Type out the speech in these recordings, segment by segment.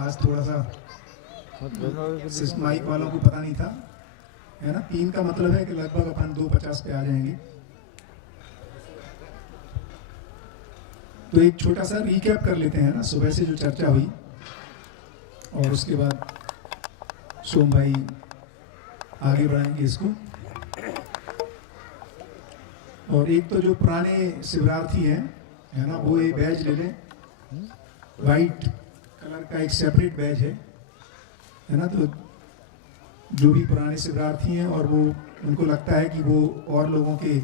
आज थोड़ा सा माइक वालों को पता नहीं था, है ना। 3 का मतलब है कि लगभग अपन 2:50 पे आ जाएंगे। तो एक छोटा सा रिकैप कर लेते हैं ना, सुबह से जो चर्चा हुई, और उसके बाद सोम भाई आगे बढ़ाएंगे इसको। और एक तो जो पुराने शिवरार्थी हैं, है ना, वो एक बैज ले लें, वाइट कलर का एक सेपरेट बैज है ना। तो जो भी पुराने शिवरार्थी हैं और वो उनको लगता है कि वो और लोगों के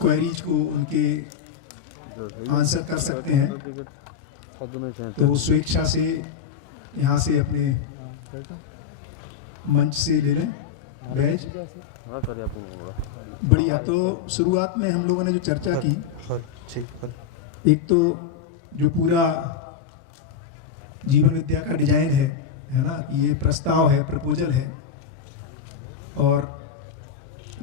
क्वेरीज को उनके आंसर कर सकते हैं, तो वो स्वेच्छा से यहाँ से अपने मंच से ले लें बैज। बढ़िया। तो शुरुआत में हम लोगों ने जो चर्चा की, एक तो जो पूरा जीवन विद्या का डिजाइन है ना, ये प्रस्ताव है, प्रपोजल है, और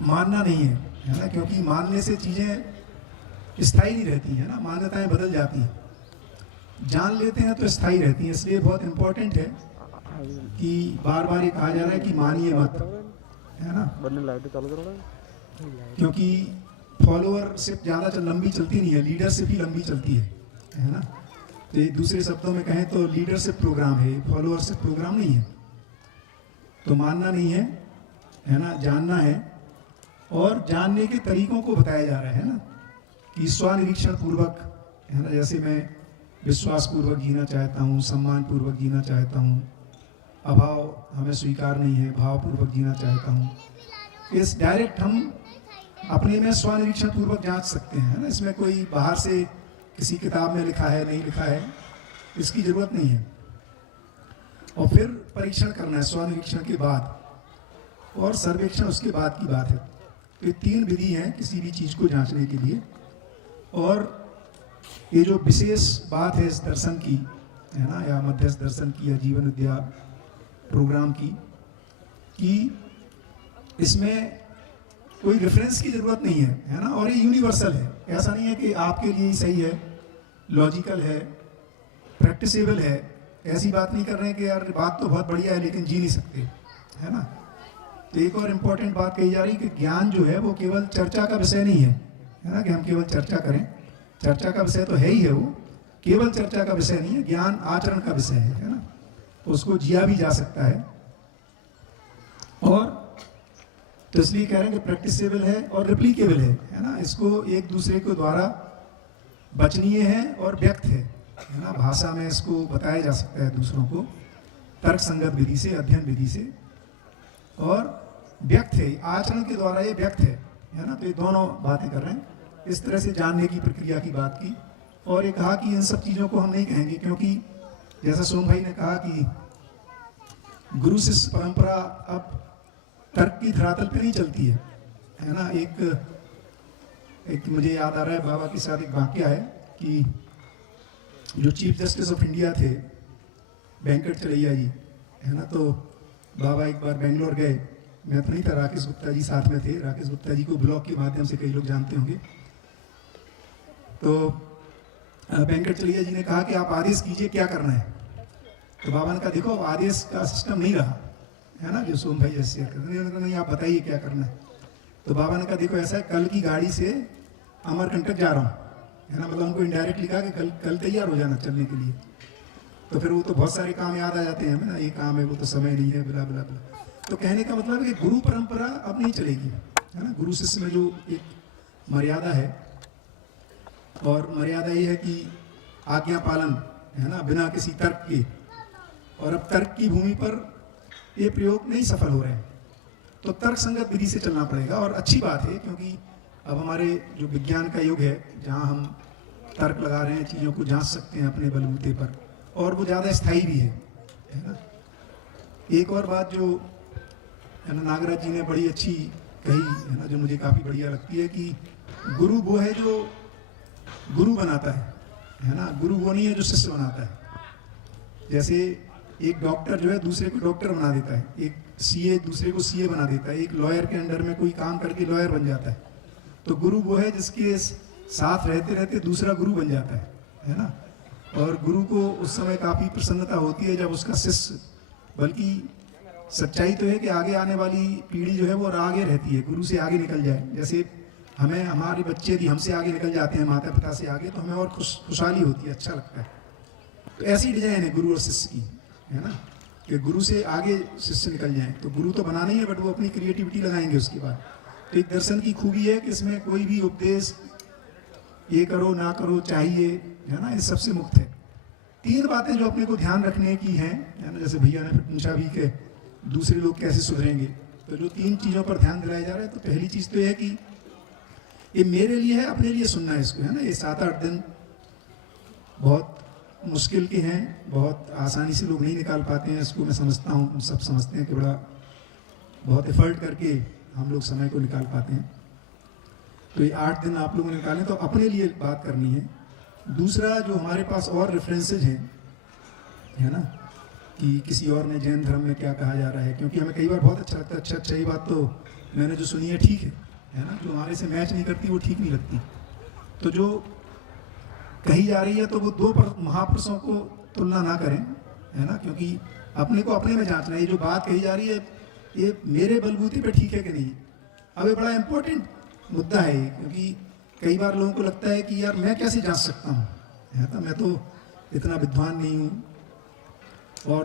मानना नहीं है ना, क्योंकि मानने से चीजें स्थायी नहीं रहती है ना, मान्यताएं बदल जाती हैं। जान लेते हैं तो स्थायी रहती हैं। इसलिए बहुत इंपॉर्टेंट है कि बार बार ये कहा जा रहा है कि मानिए मत, है ना, क्योंकि फॉलोअरशिप ज़्यादा लंबी चलती नहीं है, लीडरशिप ही लंबी चलती है ना। तो एक दूसरे शब्दों में कहें तो लीडरशिप प्रोग्राम है, फॉलोअरशिप प्रोग्राम नहीं है। तो मानना नहीं है ना, जानना है। और जानने के तरीकों को बताया जा रहा है ना, कि स्वनिरीक्षण पूर्वक, है ना, जैसे मैं विश्वास पूर्वक जीना चाहता हूँ, सम्मान पूर्वक जीना चाहता हूँ, अभाव हमें स्वीकार नहीं है, भाव पूर्वक जीना चाहता हूँ। इस डायरेक्ट हम अपने में स्वनिरीक्षण पूर्वक जांच सकते हैं ना। इसमें कोई बाहर से किसी किताब में लिखा है, नहीं लिखा है, इसकी जरूरत नहीं है। और फिर परीक्षण करना है स्वनिरीक्षण के बाद, और सर्वेक्षण उसके बाद की बात है। तो ये 3 विधि हैं किसी भी चीज को जांचने के लिए। और ये जो विशेष बात है इस दर्शन की, है ना, या मध्यस्थ दर्शन की या जीवन विद्या प्रोग्राम की, कि इसमें कोई रेफरेंस की जरूरत नहीं है ना। और ये यूनिवर्सल है, ऐसा नहीं है कि आपके लिए ही सही है, लॉजिकल है, प्रैक्टिसेबल है। ऐसी बात नहीं कर रहे हैं कि यार बात तो बहुत बढ़िया है लेकिन जी नहीं सकते, है ना। तो एक और इम्पोर्टेंट बात कही जा रही है कि ज्ञान जो है वो केवल चर्चा का विषय नहीं है ना, कि हम केवल चर्चा करें। चर्चा का विषय तो है ही है, वो केवल चर्चा का विषय नहीं है, ज्ञान आचरण का विषय है ना। उसको जिया भी जा सकता है। और तो इसलिए कह रहे हैं कि प्रैक्टिसेबल है और रिप्लीकेबल है ना। इसको एक दूसरे के द्वारा बचनीय है और व्यक्त है ना। भाषा में इसको बताया जा सकता है दूसरों को, तर्क संगत विधि से, अध्ययन विधि से, और व्यक्त है, आचरण के द्वारा ये व्यक्त है ना। तो ये दोनों बातें कर रहे हैं। इस तरह से जानने की प्रक्रिया की बात की। और ये कहा कि इन सब चीजों को हम नहीं कहेंगे, क्योंकि जैसा सोम भाई ने कहा कि गुरु शिष्य परंपरा अब तर्क की धरातल पे नहीं चलती है ना। एक मुझे याद आ रहा है, बाबा के साथ एक वाक्य है कि जो चीफ जस्टिस ऑफ इंडिया थे वेंकट चलैया जी, है ना, तो बाबा एक बार बेंगलोर गए। मैं तो नहीं था, राकेश गुप्ता जी साथ में थे। राकेश गुप्ता जी को ब्लॉग के माध्यम से कई लोग जानते होंगे। तो वेंकट चलैया जी ने कहा कि आप आदेश कीजिए क्या करना है। तो बाबा ने कहा देखो आदेश का सिस्टम नहीं रहा, है ना, जो सोम भाई जैसे नहीं, आप बताइए क्या करना है। तो बाबा ने कहा देखो ऐसा है, कल की गाड़ी से अमरकंटक जा रहा हूँ, है ना, मतलब उनको इनडायरेक्टली कहा कि कल तैयार हो जाना चलने के लिए। तो फिर वो तो बहुत सारे काम याद आ जाते हैं हमें ना, ये काम है, वो तो समय नहीं है, बला बला बला। तो कहने का मतलब है कि गुरु परंपरा अब नहीं चलेगी, है ना। गुरु शिष्य में जो एक मर्यादा है, और मर्यादा ये है कि आज्ञा पालन, है ना, बिना किसी तर्क के। और अब तर्क की भूमि पर ये प्रयोग नहीं सफल हो रहे हैं, तो तर्क संगत विधि से चलना पड़ेगा। और अच्छी बात है, क्योंकि अब हमारे जो विज्ञान का युग है, जहाँ हम तर्क लगा रहे हैं, चीज़ों को जांच सकते हैं अपने बलबूते पर, और वो ज़्यादा स्थायी भी है ना। एक और बात जो है ना नागराज जी ने बड़ी अच्छी कही, है ना, जो मुझे काफ़ी बढ़िया लगती है, कि गुरु वो है जो गुरु बनाता है ना, गुरु वो नहीं है जो शिष्य बनाता है। जैसे एक डॉक्टर जो है दूसरे को डॉक्टर बना देता है, एक सीए दूसरे को सीए बना देता है, एक लॉयर के अंडर में कोई काम करके लॉयर बन जाता है। तो गुरु वो है जिसके साथ रहते रहते दूसरा गुरु बन जाता है ना। और गुरु को उस समय काफ़ी प्रसन्नता होती है जब उसका शिष्य, बल्कि सच्चाई तो है कि आगे आने वाली पीढ़ी जो है वो आगे रहती है, गुरु से आगे निकल जाए। जैसे हमें हमारे बच्चे भी हमसे आगे निकल जाते हैं, माता पिता से आगे, तो हमें और खुशहाली होती है, अच्छा लगता है। तो ऐसी डिजाइन है गुरु और शिष्य की, है ना, कि गुरु से आगे शिष्य निकल जाए। तो गुरु तो बनाना ही है, बट वो अपनी क्रिएटिविटी लगाएंगे उसके बाद। तो एक दर्शन की खूबी है कि इसमें कोई भी उपदेश ये करो ना करो चाहिए, है ना, इस सबसे मुक्त है। 3 बातें जो अपने को ध्यान रखने की हैं, है ना, जैसे भैया ने फिर पूछा भी कि दूसरे लोग कैसे सुधरेंगे, तो जो 3 चीज़ों पर ध्यान दिलाया जा रहा है, तो पहली चीज़ तो है कि ये मेरे लिए है, अपने लिए सुनना है इसको, है ना। ये 7-8 दिन बहुत मुश्किल के हैं, बहुत आसानी से लोग नहीं निकाल पाते हैं, इसको मैं समझता हूँ, हम सब समझते हैं कि बड़ा बहुत एफर्ट करके हम लोग समय को निकाल पाते हैं। तो ये 8 दिन आप लोगों ने निकालें, तो अपने लिए बात करनी है। दूसरा, जो हमारे पास और रेफरेंसेज हैं, है ना, कि किसी और ने जैन धर्म में क्या कहा जा रहा है, क्योंकि हमें कई बार बहुत अच्छा लगता है, अच्छा ये बात तो मैंने जो सुनी है ठीक है ना, जो हमारे से मैच नहीं करती वो ठीक नहीं लगती। तो जो कही जा रही है तो वो 2 महापुरुषों को तुलना ना करें, है ना, क्योंकि अपने को अपने में जांचना है। ये जो बात कही जा रही है ये मेरे बलबूते पे ठीक है कि नहीं। अब ये बड़ा इंपॉर्टेंट मुद्दा है, क्योंकि कई बार लोगों को लगता है कि यार मैं कैसे जांच सकता हूँ, है ना, मैं तो इतना विद्वान नहीं हूँ, और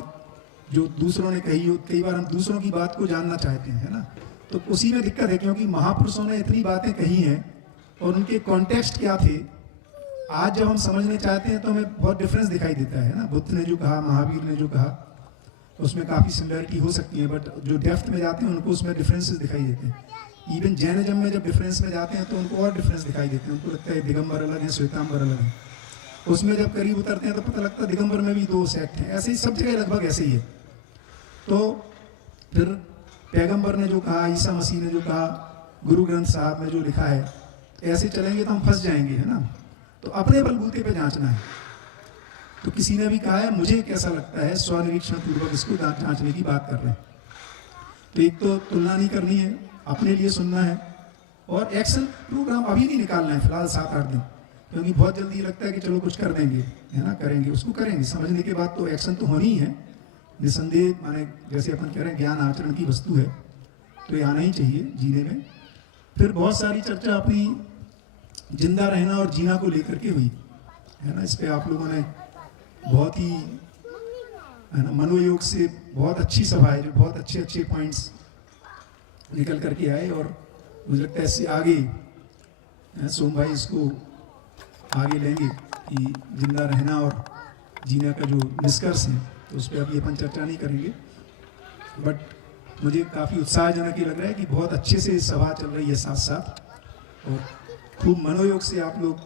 जो दूसरों ने कही हो, कई बार हम दूसरों की बात को जानना चाहते हैं, है ना, तो उसी में दिक्कत है, क्योंकि महापुरुषों ने इतनी बातें कही हैं और उनके कॉन्टेक्स्ट क्या थे, आज जब हम समझने चाहते हैं तो हमें बहुत डिफरेंस दिखाई देता है ना। बुद्ध ने जो कहा, महावीर ने जो कहा, उसमें काफ़ी सिमिलरिटी हो सकती है, बट जो डेप्थ में जाते हैं उनको उसमें डिफरेंसेस दिखाई देते हैं। इवन जैनिज्म में जब डिफरेंस में जाते हैं तो उनको और डिफरेंस दिखाई देते हैं, उनको लगता है दिगंबर अलग है, श्वेतांबर अलग है। उसमें जब करीब उतरते हैं तो पता लगता है दिगंबर में भी 2 सेक्ट हैं। ऐसे ही सब जगह लगभग ऐसे ही है। तो फिर पैगंबर ने जो कहा, ईसा मसीह ने जो कहा, गुरु ग्रंथ साहब में जो लिखा है, ऐसे चलेंगे तो हम फंस जाएंगे, है ना। तो अपने बलबूते पे जांचना है। तो किसी ने भी कहा है, मुझे कैसा लगता है, स्वनिरीक्षण पूर्वक इसको जांचने की बात कर रहे हैं। तो एक तो तुलना नहीं करनी है, अपने लिए सुनना है, और एक्शन प्रोग्राम अभी नहीं निकालना है फिलहाल 7-8 दिन, क्योंकि बहुत जल्दी लगता है कि चलो कुछ कर देंगे, है ना, करेंगे, उसको करेंगे। समझने के बाद तो एक्शन तो होनी ही है, निसंदेह। माने जैसे अपन कह रहे हैं ज्ञान आचरण की वस्तु है, तो ये आना ही चाहिए जीने में। फिर बहुत सारी चर्चा अपनी जिंदा रहना और जीना को लेकर के हुई, है ना। इस पे आप लोगों ने बहुत ही, है ना, मनोयोग से बहुत अच्छी सभा है, जो बहुत अच्छे अच्छे पॉइंट्स निकल करके आए, और मुझे लगता है इससे आगे सोम भाई इसको आगे लेंगे कि जिंदा रहना और जीने का जो निष्कर्ष है, तो उस पर अभी अपन चर्चा नहीं करेंगे। बट मुझे काफ़ी उत्साहजनक ही लग रहा है कि बहुत अच्छे से सभा चल रही है साथ साथ, और खूब मनोयोग से आप लोग,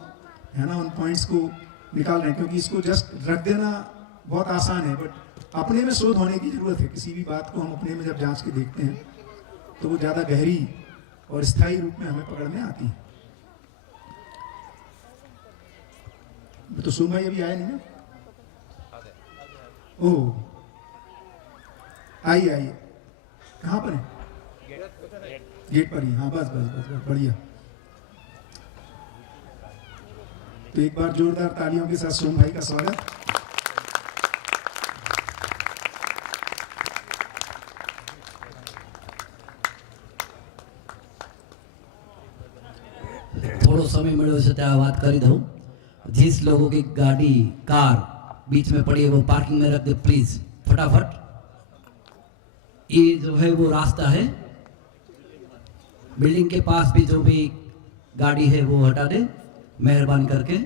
है ना, उन पॉइंट्स को निकाल रहे हैं। क्योंकि इसको जस्ट रख देना बहुत आसान है, बट अपने में शोध होने की ज़रूरत है। किसी भी बात को हम अपने में जब जांच के देखते हैं तो वो ज़्यादा गहरी और स्थायी रूप में हमें पकड़ में आती है। तो सोम भाई अभी आए नहीं ना? ओह, आइए आइए। कहाँ पर है? गेट पर ही। हाँ, बस बस बस बस, बढ़िया। तो एक बार जोरदार तालियों के साथ सोम भाई का स्वागत। थोड़ो समय मिलो से त्या बात कर दूं। जिस लोगों की गाड़ी कार बीच में पड़ी है वो पार्किंग में रख दे प्लीज, फटाफट। ये जो है वो रास्ता है, बिल्डिंग के पास भी जो भी गाड़ी है वो हटा दे मेहरबानी करके।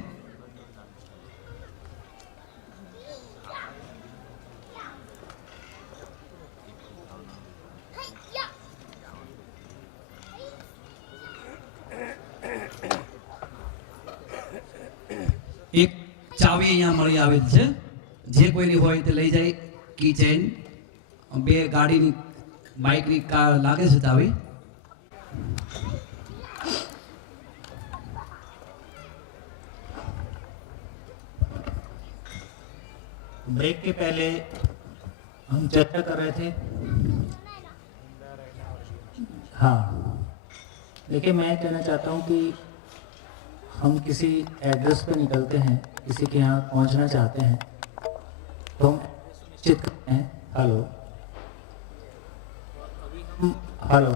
એક ચાવી અહીંયા મળી આવેલ છે, જે કોઈની હોય તે લઈ જાય। કી ચેન, 2 ગાડીની બાઇકની કાર લાગે છે ચાવી। ब्रेक के पहले हम चर्चा कर रहे थे। हाँ, देखिए मैं कहना चाहता हूँ कि हम किसी एड्रेस पे निकलते हैं, किसी के यहाँ पहुँचना चाहते हैं, तो हम निश्चित करते हैं। हेलो हेलो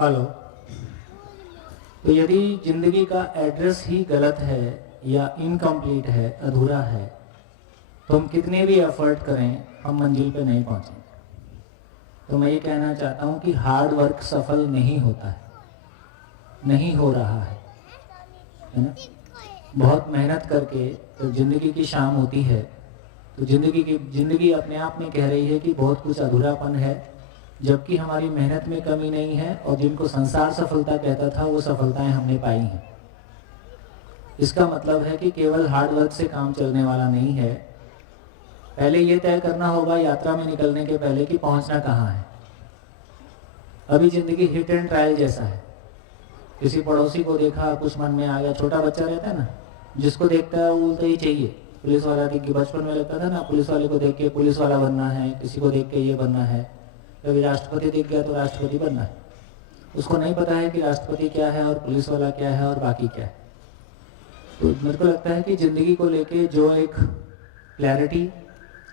हेलो तो यदि जिंदगी का एड्रेस ही गलत है या इनकम्प्लीट है, अधूरा है, तो हम कितने भी एफर्ट करें हम मंजिल पे नहीं पहुंचेंगे। तो मैं ये कहना चाहता हूं कि हार्ड वर्क सफल नहीं होता है, नहीं हो रहा है ना। बहुत मेहनत करके तो जिंदगी की शाम होती है, तो जिंदगी अपने आप में कह रही है कि बहुत कुछ अधूरापन है, जबकि हमारी मेहनत में कमी नहीं है, और जिनको संसार सफलता कहता था वो सफलताएं हमने पाई हैं। इसका मतलब है कि केवल हार्ड वर्क से काम चलने वाला नहीं है। पहले ये तय करना होगा यात्रा में निकलने के पहले कि पहुंचना कहाँ है। अभी जिंदगी हिट एंड ट्रायल जैसा है। किसी पड़ोसी को देखा, कुछ मन में आ गया, छोटा बच्चा रहता है ना, जिसको देखता है वो बोलता ही चाहिए। पुलिस वाला देख के, बचपन में लगता था ना, पुलिस वाले को देख के पुलिस वाला बनना है, किसी को देख के ये बनना है। कभी राष्ट्रपति दिख गया तो राष्ट्रपति बनना है। उसको नहीं पता है कि राष्ट्रपति क्या है और पुलिस वाला क्या है और बाकी क्या है। तो मेरे को लगता है कि जिंदगी को लेके जो एक क्लैरिटी,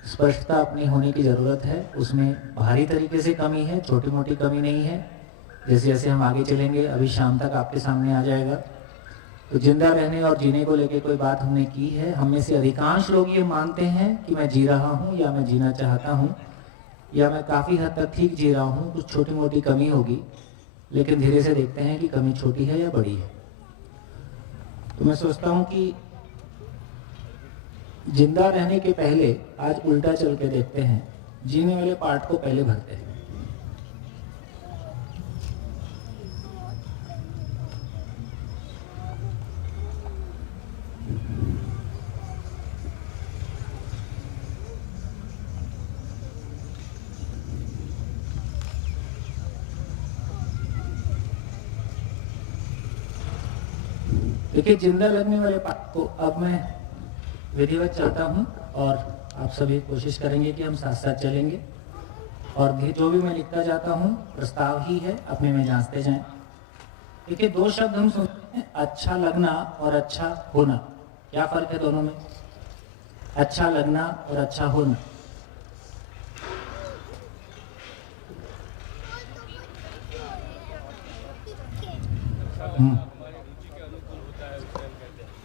स्पष्टता अपनी होने की ज़रूरत है, उसमें भारी तरीके से कमी है, छोटी मोटी कमी नहीं है। जैसे जैसे हम आगे चलेंगे, अभी शाम तक आपके सामने आ जाएगा। तो जिंदा रहने और जीने को लेके कोई बात हमने की है। हम में से अधिकांश लोग ये मानते हैं कि मैं जी रहा हूँ या मैं जीना चाहता हूँ या मैं काफ़ी हद तक ठीक जी रहा हूँ। कुछ छोटी मोटी कमी होगी, लेकिन धीरे से देखते हैं कि कमी छोटी है या बड़ी है। तो मैं सोचता हूँ कि जिंदा रहने के पहले आज उल्टा चल के देखते हैं, जीने वाले पार्ट को पहले भरते हैं। देखिए, जिंदा लगने वाले पार्ट को अब मैं विधिवत चाहता हूं, और आप सभी कोशिश करेंगे कि हम साथ साथ चलेंगे। और जो भी मैं लिखता जाता हूं प्रस्ताव ही है, अपने में जांचते जाएं। देखिए, दो शब्द हम सुनते हैं, अच्छा लगना और अच्छा होना। क्या फर्क है दोनों में? अच्छा लगना और अच्छा होना।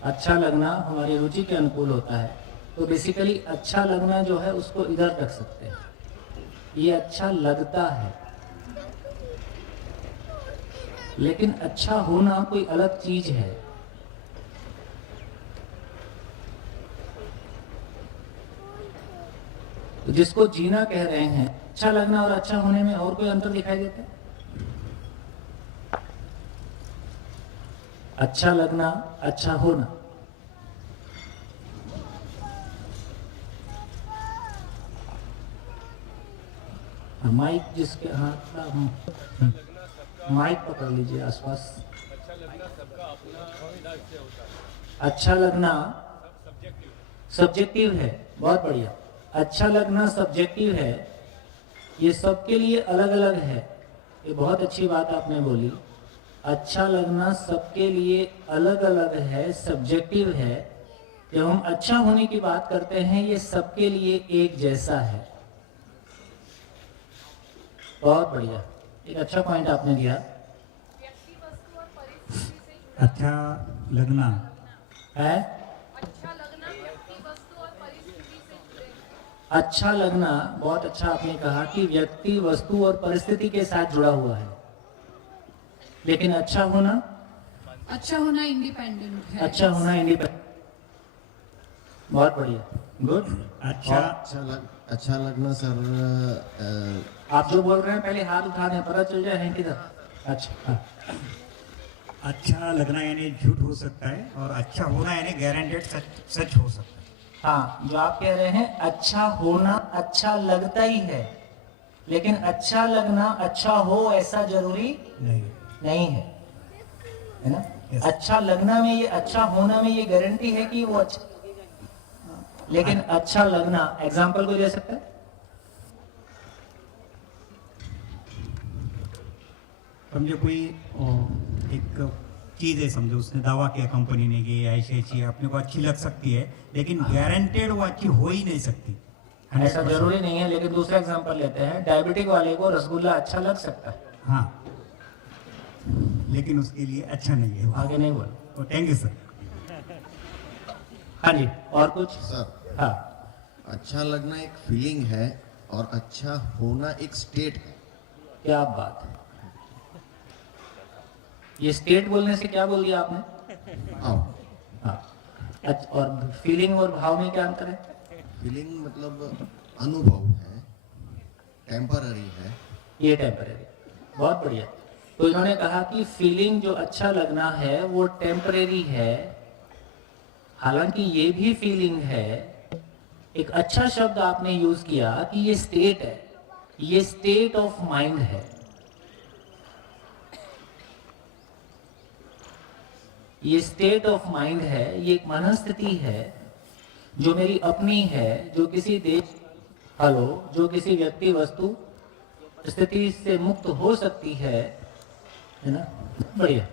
अच्छा लगना हमारी रुचि के अनुकूल होता है। तो बेसिकली अच्छा लगना जो है उसको इधर रख सकते हैं, ये अच्छा लगता है। लेकिन अच्छा होना कोई अलग चीज है। तो जिसको जीना कह रहे हैं, अच्छा लगना और अच्छा होने में और कोई अंतर दिखाई देता है? अच्छा लगना, अच्छा होना। माइक जिसके हाथ, माइक पकड़ लीजिए आसपास। अच्छा लगना सब्जेक्टिव है, बहुत बढ़िया। अच्छा लगना सब्जेक्टिव है, ये सबके लिए अलग अलग है। ये बहुत अच्छी बात आपने बोली। अच्छा लगना सबके लिए अलग अलग है, सब्जेक्टिव है। जब हम अच्छा होने की बात करते हैं, ये सबके लिए एक जैसा है। बहुत बढ़िया, एक अच्छा पॉइंट आपने दिया। अच्छा लगना है, अच्छा लगना बहुत अच्छा आपने कहा कि व्यक्ति, वस्तु और परिस्थिति के साथ जुड़ा हुआ है। लेकिन अच्छा होना इंडिपेंडेंट है। अच्छा होना इंडिपेंडेंट, बहुत बढ़िया, गुड। अच्छा लगना सर, आप जो बोल रहे हैं पहले हाथ उठा दें, पता चल जाए हैं किधर। अच्छा, हाँ। अच्छा लगना यानी झूठ हो सकता है, और अच्छा होना यानी गारंटेड सच हो सकता है। हाँ, जो आप कह रहे हैं अच्छा होना अच्छा लगता ही है, लेकिन अच्छा लगना अच्छा हो ऐसा जरूरी नहीं है ना। Yes. अच्छा लगना में ये, अच्छा होना में ये गारंटी है कि वो अच्छा। लेकिन अच्छा लगना, एग्जाम्पल को दे सकते हैं? समझो कोई एक चीज़ है, समझो उसने दावा किया कंपनी ने कि ऐसी ऐसी अपने को अच्छी लग सकती है, लेकिन गारंटेड वो अच्छी हो ही नहीं सकती। ऐसा जरूरी नहीं है, लेकिन दूसरा एग्जाम्पल लेते हैं, डायबिटिक वाले को रसगुल्ला अच्छा लग सकता है, हाँ, लेकिन उसके लिए अच्छा नहीं है। आगे नहीं बोलो। Thank you sir. हाँ जी, और कुछ? सर, हाँ, अच्छा लगना एक फीलिंग है और अच्छा होना एक स्टेट है। क्या बात है। ये स्टेट बोलने से क्या बोल दिया आपने? हाँ, हाँ, अच्छा, और फीलिंग और भाव में क्या अंतर है? फीलिंग मतलब अनुभव है, टेम्पररी है। ये टेम्परेरी, बहुत बढ़िया। तो इन्होंने कहा कि फीलिंग जो अच्छा लगना है वो टेम्परेरी है, हालांकि ये भी फीलिंग है। एक अच्छा शब्द आपने यूज किया कि ये स्टेट है, ये स्टेट ऑफ माइंड है। ये स्टेट ऑफ माइंड है, ये एक मनस्थिति है जो मेरी अपनी है, जो किसी देश, जो किसी व्यक्ति वस्तु स्थिति से मुक्त हो सकती है ना। बढ़िया,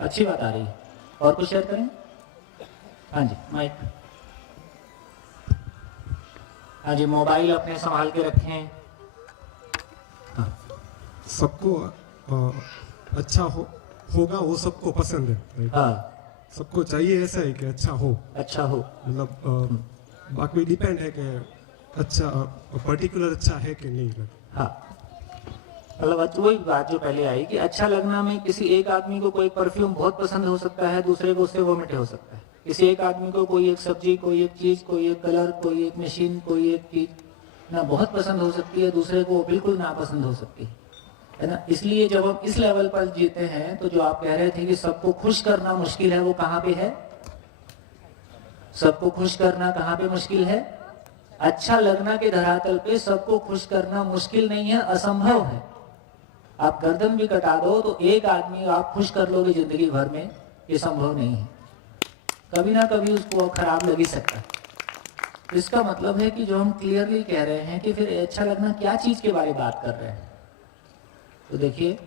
अच्छी बात आ रही है। और कुछ शेयर करें? हाँ जी, माइक। हाँ जी, मोबाइल अपने संभाल के रखें। सबको अच्छा होगा, वो सबको पसंद है। हाँ, सबको चाहिए ऐसा है कि अच्छा हो, अच्छा हो। मतलब बाकी डिपेंड है कि अच्छा पर्टिकुलर अच्छा है कि नहीं। हाँ, मतलब वही बात जो पहले आई कि अच्छा लगना में किसी एक आदमी को कोई परफ्यूम बहुत पसंद हो सकता है, दूसरे को उससे वोमिट हो सकता है। किसी एक आदमी को कोई एक सब्जी, कोई एक चीज, कोई एक कलर, कोई एक मशीन, कोई एक चीज ना बहुत पसंद हो सकती है, दूसरे को बिल्कुल नापसंद हो सकती है ना। इसलिए जब हम इस लेवल पर जीते हैं तो जो आप कह रहे थे कि सबको खुश करना मुश्किल है, वो कहाँ पे है? सबको खुश करना कहाँ पे मुश्किल है? अच्छा लगना के धरातल पे सबको खुश करना मुश्किल नहीं है, असंभव है। आप गर्दन भी कटा दो तो एक आदमी आप खुश कर लोगे जिंदगी भर में, ये संभव नहीं है। कभी ना कभी उसको खराब लग ही सकता है। इसका मतलब है कि जो हम क्लियरली कह रहे हैं कि फिर अच्छा लगना क्या चीज के बारे में बात कर रहे हैं। तो देखिए,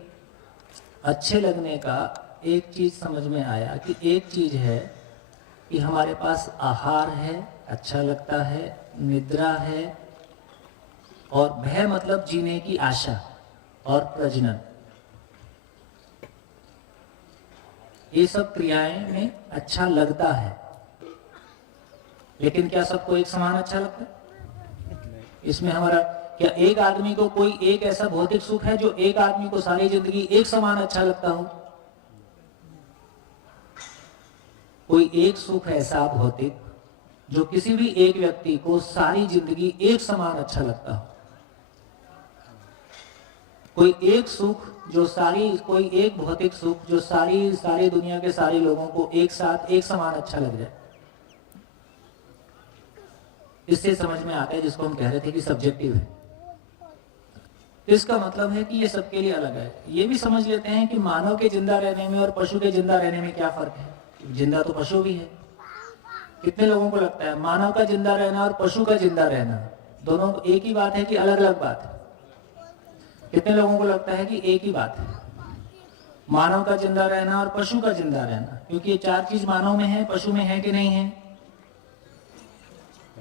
अच्छे लगने का एक चीज समझ में आया कि एक चीज है कि हमारे पास आहार है, अच्छा लगता है, निद्रा है, और भय मतलब जीने की आशा और प्रजनन। ये सब क्रियाएं में अच्छा लगता है, लेकिन क्या सबको एक समान अच्छा लगता है? इसमें हमारा क्या एक आदमी को कोई एक ऐसा भौतिक सुख है जो एक आदमी को सारी जिंदगी एक समान अच्छा लगता हो? कोई एक सुख ऐसा भौतिक जो किसी भी एक व्यक्ति को सारी जिंदगी एक समान अच्छा लगता हो? कोई एक सुख जो कोई एक भौतिक सुख जो सारी दुनिया के सारे लोगों को एक साथ एक समान अच्छा लग जाए? इससे समझ में आता है जिसको हम कह रहे थे कि सब्जेक्टिव है। इसका मतलब है कि ये सबके लिए अलग है। ये भी समझ लेते हैं कि मानव के जिंदा रहने में और पशु के जिंदा रहने में क्या फर्क है। जिंदा तो पशु भी है। कितने लोगों को लगता है मानव का जिंदा रहना और पशु का जिंदा रहना दोनों एक ही बात है कि अलग अलग बात है? कितने लोगों को लगता है कि एक ही बात है, मानव का जिंदा रहना और पशु का जिंदा रहना? क्योंकि ये चार चीज मानव में है, पशु में है कि नहीं है?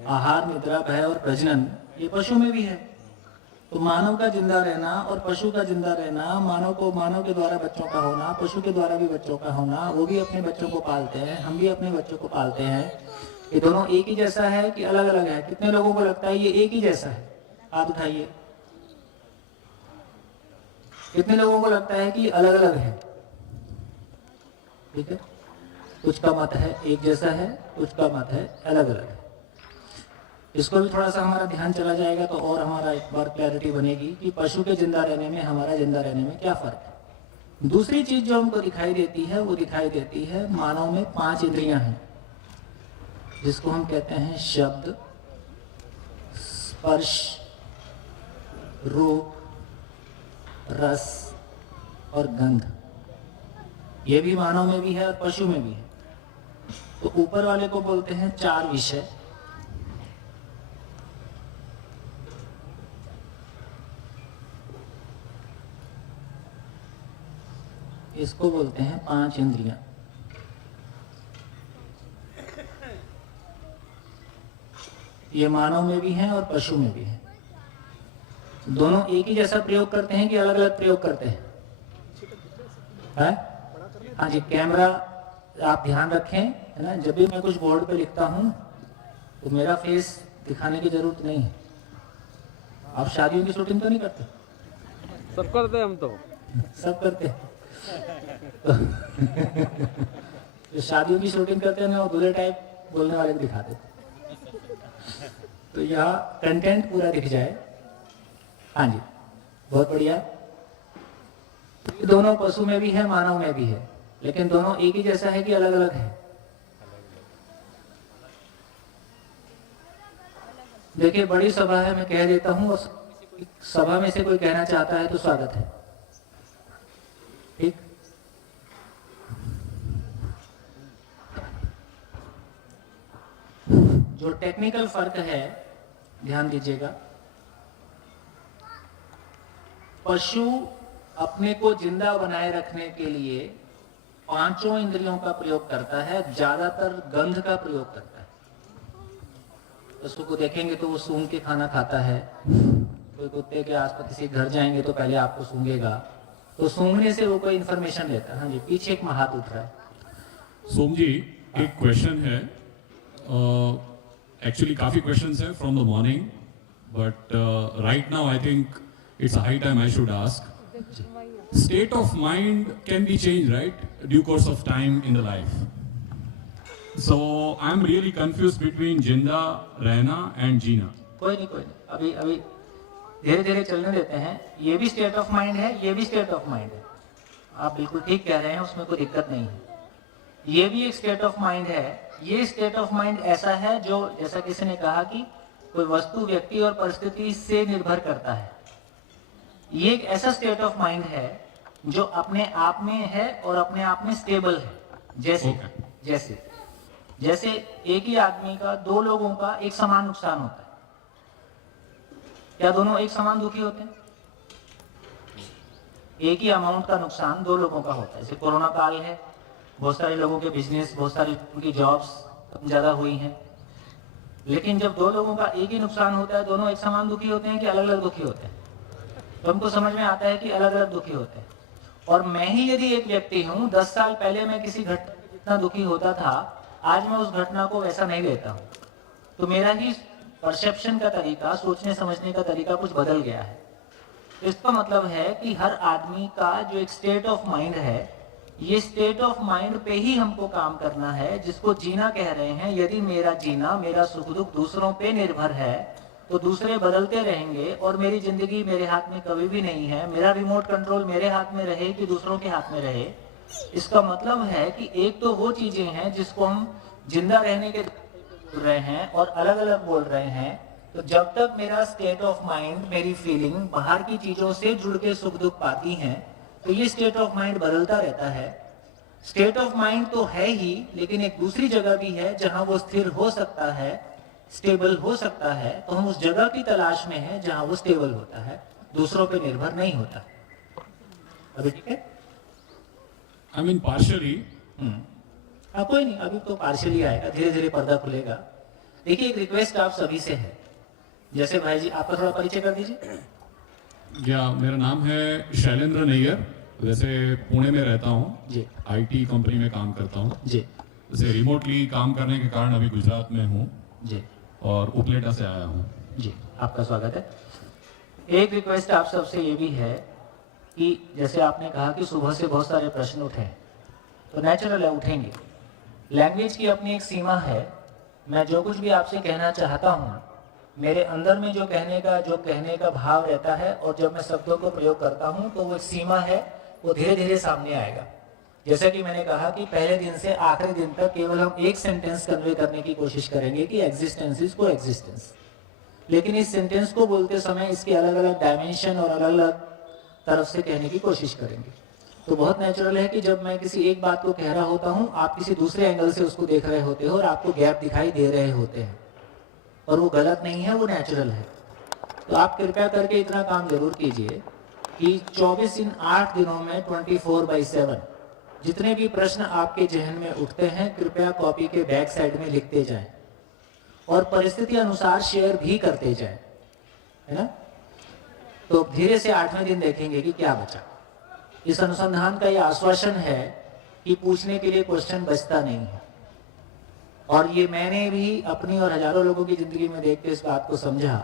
आहार, निद्रा, भय और प्रजनन, ये पशु में भी है। तो मानव का जिंदा रहना और पशु का जिंदा रहना, मानव के द्वारा बच्चों का होना, पशु के द्वारा भी बच्चों का होना, वो भी अपने बच्चों को पालते हैं, हम भी अपने बच्चों को पालते हैं। ये दोनों एक ही जैसा है कि अलग अलग है? कितने लोगों को लगता है ये एक ही जैसा है? हाथ उठाइए। कितने लोगों को लगता है कि अलग अलग है? ठीक है, कुछ का मत है एक जैसा है, कुछ का मत है अलग अलग है। इसको भी थोड़ा सा हमारा ध्यान चला जाएगा तो और हमारा एक बार क्लैरिटी बनेगी कि पशु के जिंदा रहने में हमारा जिंदा रहने में क्या फर्क है। दूसरी चीज जो हमको दिखाई देती है वो दिखाई देती है मानव में 5 इंद्रियां हैं, जिसको हम कहते हैं शब्द, स्पर्श, रूप, रस और गंध। ये भी मानव में भी है और पशु में भी है। तो ऊपर वाले को बोलते हैं 4 विषय, इसको बोलते हैं 5 इंद्रियां। ये मानव में भी हैं और पशु में भी हैं। दोनों एक ही जैसा प्रयोग करते हैं कि अलग अलग प्रयोग करते हैं? हाँ जी, कैमरा आप ध्यान रखें, है ना। जब भी मैं कुछ बोर्ड पे लिखता हूं तो मेरा फेस दिखाने की जरूरत नहीं है। आप शादियों की शूटिंग तो नहीं करते? सब करते हैं हम तो। सब करते हैं। तो शादियों की शूटिंग करते हैं ना, वो दूल्हे टाइप बोलने वाले को दिखाते हैं। तो यहाँ कंटेंट पूरा दिख जाए। हाँ जी, बहुत बढ़िया। ये दोनों पशु में भी है, मानव में भी है, लेकिन दोनों एक ही जैसा है कि अलग अलग है? देखिए, बड़ी सभा है, मैं कह देता हूं, और सभा में से कोई कहना चाहता है तो स्वागत है। ठीक, जो टेक्निकल फर्क है ध्यान दीजिएगा। पशु अपने को जिंदा बनाए रखने के लिए 5 इंद्रियों का प्रयोग करता है, ज्यादातर गंध का प्रयोग करता है। पशु को देखेंगे तो वो सूंघ के खाना खाता है। कोई कुत्ते के आसपास किसी घर जाएंगे तो पहले आपको सूंघेगा, तो सूंघने से वो कोई इंफॉर्मेशन लेता है। हाँ जी, पीछे एक हाथ उठ रहा है। सोम जी, एक क्वेश्चन है। एक्चुअली काफी क्वेश्चंस हैं from the morning, but right now I think it's a high time I should ask. State of mind can be changed, right? Due course of time in the life. So I'm really confused between जिंदा रहना and जीना. कोई नहीं, अभी धीरे धीरे चलने देते हैं। ये भी स्टेट ऑफ माइंड है, ये भी स्टेट ऑफ माइंड है। आप बिल्कुल ठीक कह रहे हैं, उसमें कोई दिक्कत नहीं है। ये भी एक स्टेट ऑफ माइंड है। ये स्टेट ऑफ माइंड ऐसा है जो, जैसा किसी ने कहा कि कोई वस्तु, व्यक्ति और परिस्थिति से निर्भर करता है। ये एक ऐसा स्टेट ऑफ माइंड है जो अपने आप में है और अपने आप में स्टेबल है। जैसे एक ही आदमी का, 2 लोगों का एक समान नुकसान होता है। क्या दोनों एक समान दुखी होते हैं? एक ही अमाउंट का नुकसान 2 लोगों का होता है। जैसे कोरोना काल है, बहुत सारे लोगों के बिजनेस, बहुत सारी उनकी जॉब्स ज्यादा हुई हैं। लेकिन जब 2 लोगों का एक ही नुकसान होता है, दोनों एक समान दुखी होते हैं कि अलग अलग दुखी होते हैं? तो हमको समझ में आता है कि अलग अलग दुखी होते हैं। और मैं ही यदि एक व्यक्ति हूं, 10 साल पहले मैं किसी घटना जितना दुखी होता था, आज मैं उस घटना को वैसा नहीं लेता हूं। तो मेरा ही परसेप्शन का तरीका, सोचने समझने का तरीका कुछ बदल गया है। तो इसका मतलब है कि हर आदमी का जो एक स्टेट ऑफ माइंड है, ये स्टेट ऑफ माइंड पे ही हमको काम करना है, जिसको जीना कह रहे हैं। यदि मेरा जीना, मेरा सुख दुख दूसरों पे निर्भर है, तो दूसरे बदलते रहेंगे और मेरी जिंदगी मेरे हाथ में कभी भी नहीं है। मेरा रिमोट कंट्रोल मेरे हाथ में रहे कि दूसरों के हाथ में रहे, इसका मतलब है कि एक तो वो चीजें हैं जिसको हम जिंदा रहने के बोल रहे हैं और अलग अलग बोल रहे हैं। तो जब तक मेरा स्टेट ऑफ माइंड, मेरी फीलिंग बाहर की चीजों से जुड़ के सुख दुख पाती हैं, तो ये स्टेट ऑफ माइंड बदलता रहता है। स्टेट ऑफ माइंड तो है ही, लेकिन एक दूसरी जगह भी है जहां वो स्थिर हो सकता है, स्टेबल हो सकता है। तो हम उस जगह की तलाश में हैं जहां वो स्टेबल होता है, दूसरों पे निर्भर नहीं होता। अभी ठीक है? I mean partially. कोई नहीं, अभी तो पार्शियली आएगा, धीरे धीरे पर्दा खुलेगा। देखिए, एक रिक्वेस्ट आप सभी से है। जैसे भाई जी, आपका थोड़ा परिचय कर दीजिए। या मेरा नाम है शैलेंद्र नैयर। वैसे पुणे में रहता हूँ जी, IT कंपनी में काम करता हूँ। जी वैसे रिमोटली काम करने के कारण अभी गुजरात में हूँ जी और उपलेटा से आया हूँ। जी, आपका स्वागत है। एक रिक्वेस्ट आप सबसे ये भी है कि जैसे आपने कहा कि सुबह से बहुत सारे प्रश्न उठे, तो नेचुरल है, उठेंगे। लैंग्वेज की अपनी एक सीमा है। मैं जो कुछ भी आपसे कहना चाहता हूँ, मेरे अंदर में जो कहने का भाव रहता है, और जब मैं शब्दों को प्रयोग करता हूँ तो वो एक सीमा है, वो धीरे धीरे सामने आएगा। जैसा कि मैंने कहा कि पहले दिन से आखिरी दिन तक केवल हम एक सेंटेंस कन्वे करने की कोशिश करेंगे कि एग्जिस्टेंस इज को एग्जिस्टेंस। लेकिन इस सेंटेंस को बोलते समय इसके अलग अलग डायमेंशन और अलग अलग तरफ से कहने की कोशिश करेंगे। तो बहुत नेचुरल है कि जब मैं किसी एक बात को कह रहा होता हूँ, आप किसी दूसरे एंगल से उसको देख रहे होते हो और आपको गैप दिखाई दे रहे होते हैं, और वो गलत नहीं है, वो नेचुरल है। तो आप कृपया करके इतना काम जरूर कीजिए कि 24 इन 8 दिनों में 24/7 जितने भी प्रश्न आपके जहन में उठते हैं कृपया कॉपी के बैक साइड में लिखते जाएं और परिस्थिति अनुसार शेयर भी करते जाएं, है ना। तो धीरे से 8वें दिन देखेंगे कि क्या बचा। इस अनुसंधान का यह आश्वासन है कि पूछने के लिए क्वेश्चन बचता नहीं है, और ये मैंने भी अपनी और हजारों लोगों की जिंदगी में देख के इस बात को समझा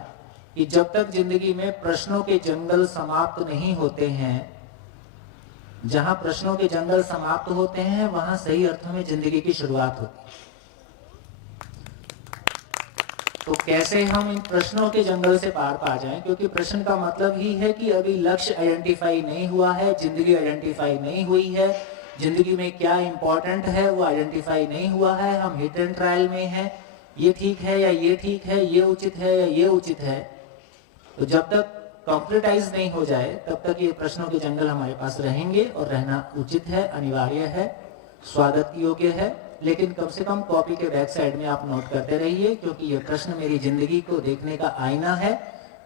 कि जब तक जिंदगी में प्रश्नों के जंगल समाप्त नहीं होते हैं, जहां प्रश्नों के जंगल समाप्त होते हैं वहां सही अर्थों में जिंदगी की शुरुआत होती है। तो कैसे हम इन प्रश्नों के जंगल से पार पा जाएं, क्योंकि प्रश्न का मतलब ही है कि अभी लक्ष्य आइडेंटिफाई नहीं हुआ है, जिंदगी आइडेंटिफाई नहीं हुई है, जिंदगी में क्या इंपॉर्टेंट है वो आइडेंटिफाई नहीं हुआ है, हम हिट एंड ट्रायल में हैं, ये ठीक है या ये ठीक है, ये उचित है या ये उचित है। तो जब तक कॉन्क्रीटाइज नहीं हो जाए तब तक ये प्रश्नों के जंगल हमारे पास रहेंगे, और रहना उचित है, अनिवार्य है, स्वागत योग्य है। लेकिन कम से कम कॉपी के बैक साइड में आप नोट करते रहिए, क्योंकि ये प्रश्न मेरी जिंदगी को देखने का आईना है।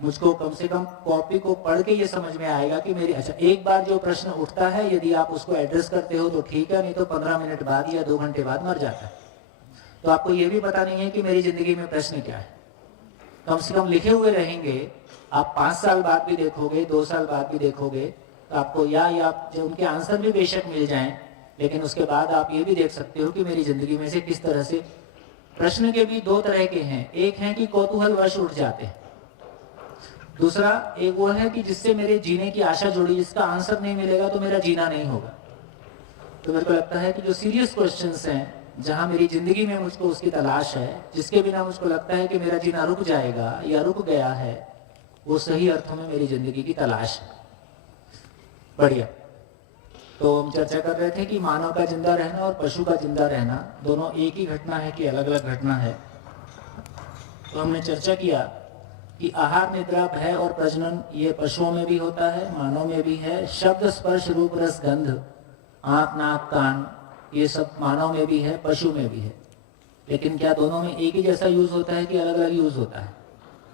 मुझको कम से कम कॉपी को पढ़ के ये समझ में आएगा कि मेरी, अच्छा एक बार जो प्रश्न उठता है यदि आप उसको एड्रेस करते हो तो ठीक है, नहीं तो 15 मिनट बाद या 2 घंटे बाद मर जाता है। तो आपको ये भी पता नहीं है कि मेरी जिंदगी में प्रश्न क्या है। कम से कम लिखे हुए रहेंगे, आप 5 साल बाद भी देखोगे, 2 साल बाद भी देखोगे, तो आपको या उनके आंसर भी बेशक मिल जाएं, लेकिन उसके बाद आप ये भी देख सकते हो कि मेरी जिंदगी में से किस तरह से प्रश्न के भी 2 तरह के हैं। एक है कि कौतूहलवश उठ जाते हैं, दूसरा एक वो है कि जिससे मेरे जीने की आशा जुड़ी, जिसका आंसर नहीं मिलेगा तो मेरा जीना नहीं होगा। तो मेरे को लगता है कि जो सीरियस क्वेश्चंस हैं, जहां मेरी जिंदगी में मुझको उसकी तलाश है, जिसके बिना मुझको लगता है कि मेरा जीना रुक जाएगा या रुक गया है, वो सही अर्थों में मेरी जिंदगी की तलाश है। बढ़िया। तो हम चर्चा कर रहे थे कि मानव का जिंदा रहना और पशु का जिंदा रहना दोनों एक ही घटना है कि अलग अलग घटना है। तो हमने चर्चा किया कि आहार, निद्रा, भय और प्रजनन ये पशुओं में भी होता है, मानव में भी है। शब्द, स्पर्श, रूप, रस, गंध, आंख, नाक, कान, ये सब मानव में भी है, पशु में भी है। लेकिन क्या दोनों में एक ही जैसा यूज होता है कि अलग अलग यूज होता है?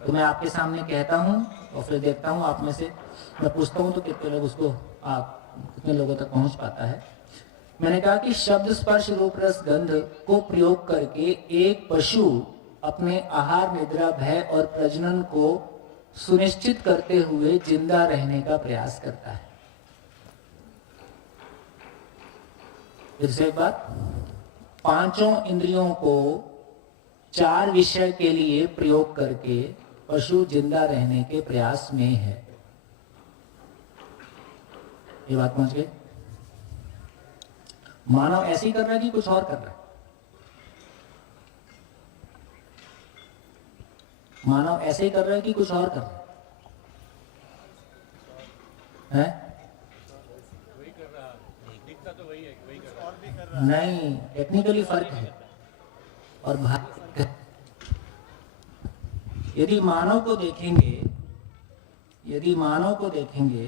तो मैं आपके सामने कहता हूँ और फिर देखता हूँ आप में से, मैं पूछता हूँ तो कितने लोग उसको, कितने लोगों तक पहुंच पाता है। मैंने कहा कि शब्द, स्पर्श, रूप, रस, गंध को प्रयोग करके एक पशु अपने आहार, निद्रा, भय और प्रजनन को सुनिश्चित करते हुए जिंदा रहने का प्रयास करता है। फिर से एक बात, 5 इंद्रियों को 4 विषय के लिए प्रयोग करके पशु जिंदा रहने के प्रयास में है। ये बात पहुंच गई? मानव ऐसे ही कर रहा है कि कुछ और कर रहा है? मानव ऐसे ही कर रहा है कि कुछ और कर रहा है? नहीं, टेक्निकली फर्क है और यदि मानव को देखेंगे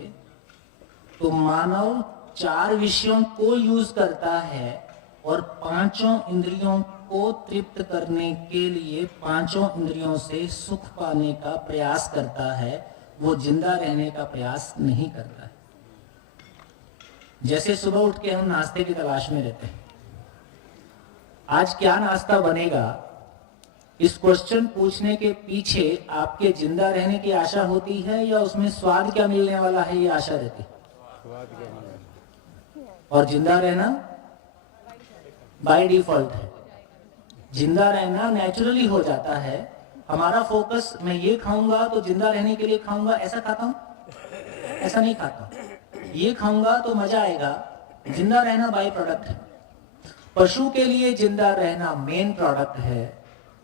तो मानव 4 विषयों को यूज करता है और 5 इंद्रियों को तृप्त करने के लिए 5 इंद्रियों से सुख पाने का प्रयास करता है, वो जिंदा रहने का प्रयास नहीं करता है। जैसे सुबह उठ के हम नाश्ते की तलाश में रहते हैं, आज क्या नाश्ता बनेगा, इस क्वेश्चन पूछने के पीछे आपके जिंदा रहने की आशा होती है या उसमें स्वाद क्या मिलने वाला है ये आशा रहती है? और जिंदा रहना बाय डिफॉल्ट है, जिंदा रहना नेचुरली हो जाता है। हमारा फोकस, मैं ये खाऊंगा तो जिंदा रहने के लिए खाऊंगा, ऐसा खाता हूं, ऐसा नहीं खाता हूं। ये खाऊंगा तो मजा आएगा, जिंदा रहना बाय प्रोडक्ट है। पशु के लिए जिंदा रहना मेन प्रोडक्ट है,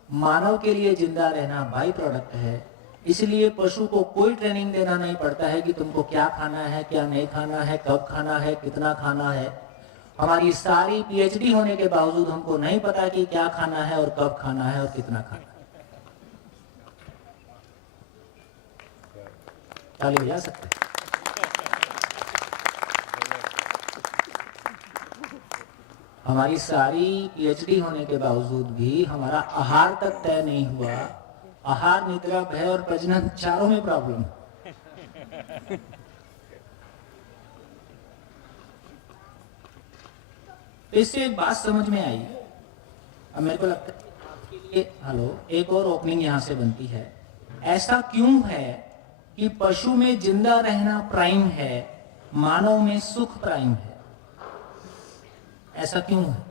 मानव के लिए जिंदा रहना बाय प्रोडक्ट है। इसलिए पशु को कोई ट्रेनिंग देना नहीं पड़ता है कि तुमको क्या खाना है, क्या नहीं खाना है, कब खाना है, कितना खाना है। हमारी सारी पीएचडी होने के बावजूद हमको नहीं पता कि क्या खाना है और कब खाना है और कितना खाना है। ताली बजा सकते हैं। हमारी सारी पीएचडी होने के बावजूद भी हमारा आहार तक तय नहीं हुआ। आहार, निद्रा, भय और प्रजनन चारों में प्रॉब्लम। तो इससे एक बात समझ में आई, अब मेरे को लगता है आपके लिए हेलो एक और ओपनिंग यहां से बनती है। ऐसा क्यों है कि पशु में जिंदा रहना प्राइम है, मानव में सुख प्राइम है? ऐसा क्यों है?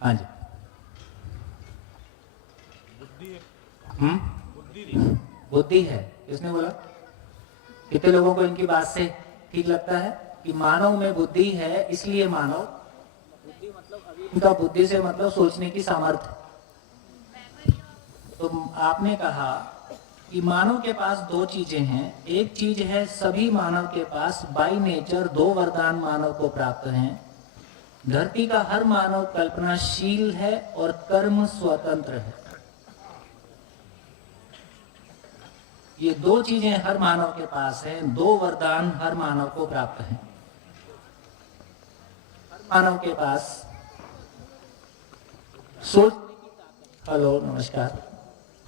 हाँ जी, बुद्धि है। किसने बोला? कितने लोगों को इनकी बात से ठीक लगता है कि मानव में बुद्धि है, इसलिए मानव, बुद्धि मतलब अभी इनका बुद्धि से मतलब सोचने की सामर्थ्य। तो आपने कहा कि मानव के पास दो चीजें हैं। एक चीज है सभी मानव के पास बाय नेचर दो वरदान मानव को प्राप्त हैं। धरती का हर मानव कल्पनाशील है और कर्म स्वतंत्र है। ये दो चीजें हर मानव के पास हैं, दो वरदान हर मानव को प्राप्त हैं। हर मानव के पास हेलो नमस्कार,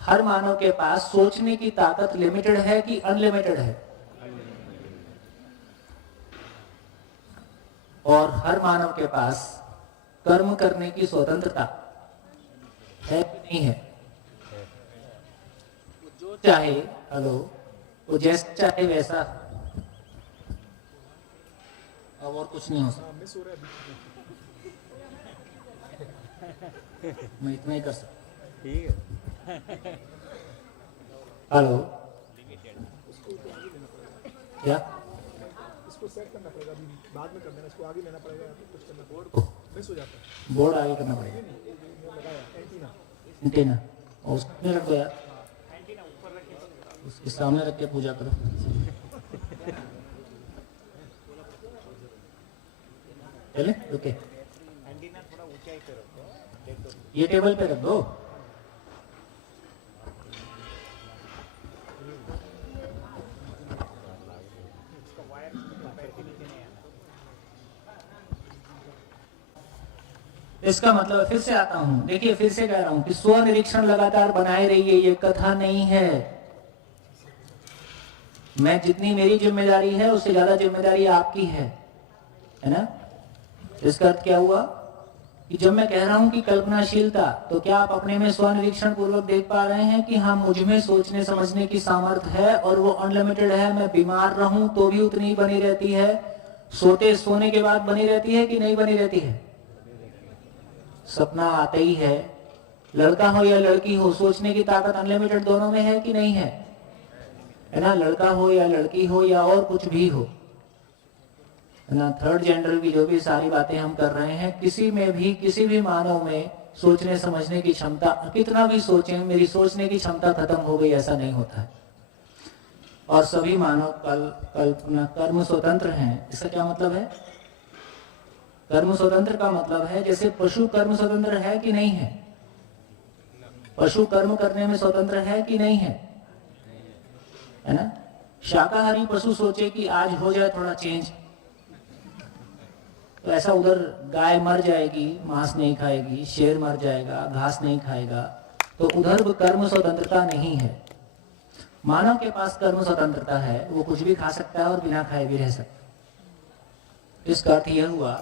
हर मानव के पास सोचने की ताकत लिमिटेड है कि अनलिमिटेड है? और हर मानव के पास कर्म करने की स्वतंत्रता है कि नहीं है? जो चाहे हेलो वो जैसा चाहे वैसा, अब और कुछ नहीं हो सकता। मैं इतना ही कर सकता। ठीक है। हेलो क्या इसको सेट करना पड़ेगा, अभी बाद में कर देना, इसको आगे लेना पड़ेगा, कुछ करना बोर्ड मिस हो जाता है। बोर्ड आगे करना पड़ेगा, एंटीना और उसमें रख दो यार, उसके सामने रख के पूजा करो। चले ओके, ये टेबल पे रख दो। इसका मतलब फिर से आता हूं, देखिए फिर से कह रहा हूं कि स्व निरीक्षण लगातार बनाए रहिए, ये कथा नहीं है। मैं जितनी मेरी जिम्मेदारी है उससे ज्यादा जिम्मेदारी आपकी है ना? इसका अर्थ क्या हुआ कि जब मैं कह रहा हूं कि कल्पनाशीलता, तो क्या आप अपने में स्व निरीक्षण पूर्वक देख पा रहे हैं कि हाँ मुझ में सोचने समझने की सामर्थ्य है और वो अनलिमिटेड है? मैं बीमार रहूं तो भी उतनी ही बनी रहती है, सोने के बाद बनी रहती है कि नहीं बनी रहती है? सपना आते ही है, लड़का हो या लड़की हो, सोचने की ताकत अनलिमिटेड दोनों में है कि नहीं है? है ना? लड़का हो या लड़की हो या और कुछ भी हो, है ना? थर्ड जेंडर की जो भी सारी बातें हम कर रहे हैं, किसी में भी, किसी भी मानव में सोचने समझने की क्षमता, कितना भी सोचें मेरी सोचने की क्षमता खत्म हो गई, ऐसा नहीं होता है। और सभी मानव कल्पना कर्म स्वतंत्र हैं। इसका क्या मतलब है? कर्म स्वतंत्र का मतलब है जैसे पशु कर्म स्वतंत्र है कि नहीं है? पशु कर्म करने में स्वतंत्र है कि नहीं है? है ना? शाकाहारी पशु सोचे कि आज हो जाए थोड़ा चेंज, तो ऐसा उधर गाय मर जाएगी, मांस नहीं खाएगी, शेर मर जाएगा, घास नहीं खाएगा, तो उधर कर्म स्वतंत्रता नहीं है। मानव के पास कर्म स्वतंत्रता है, वो कुछ भी खा सकता है और बिना खाए भी रह सकता है। इसका अर्थ यह हुआ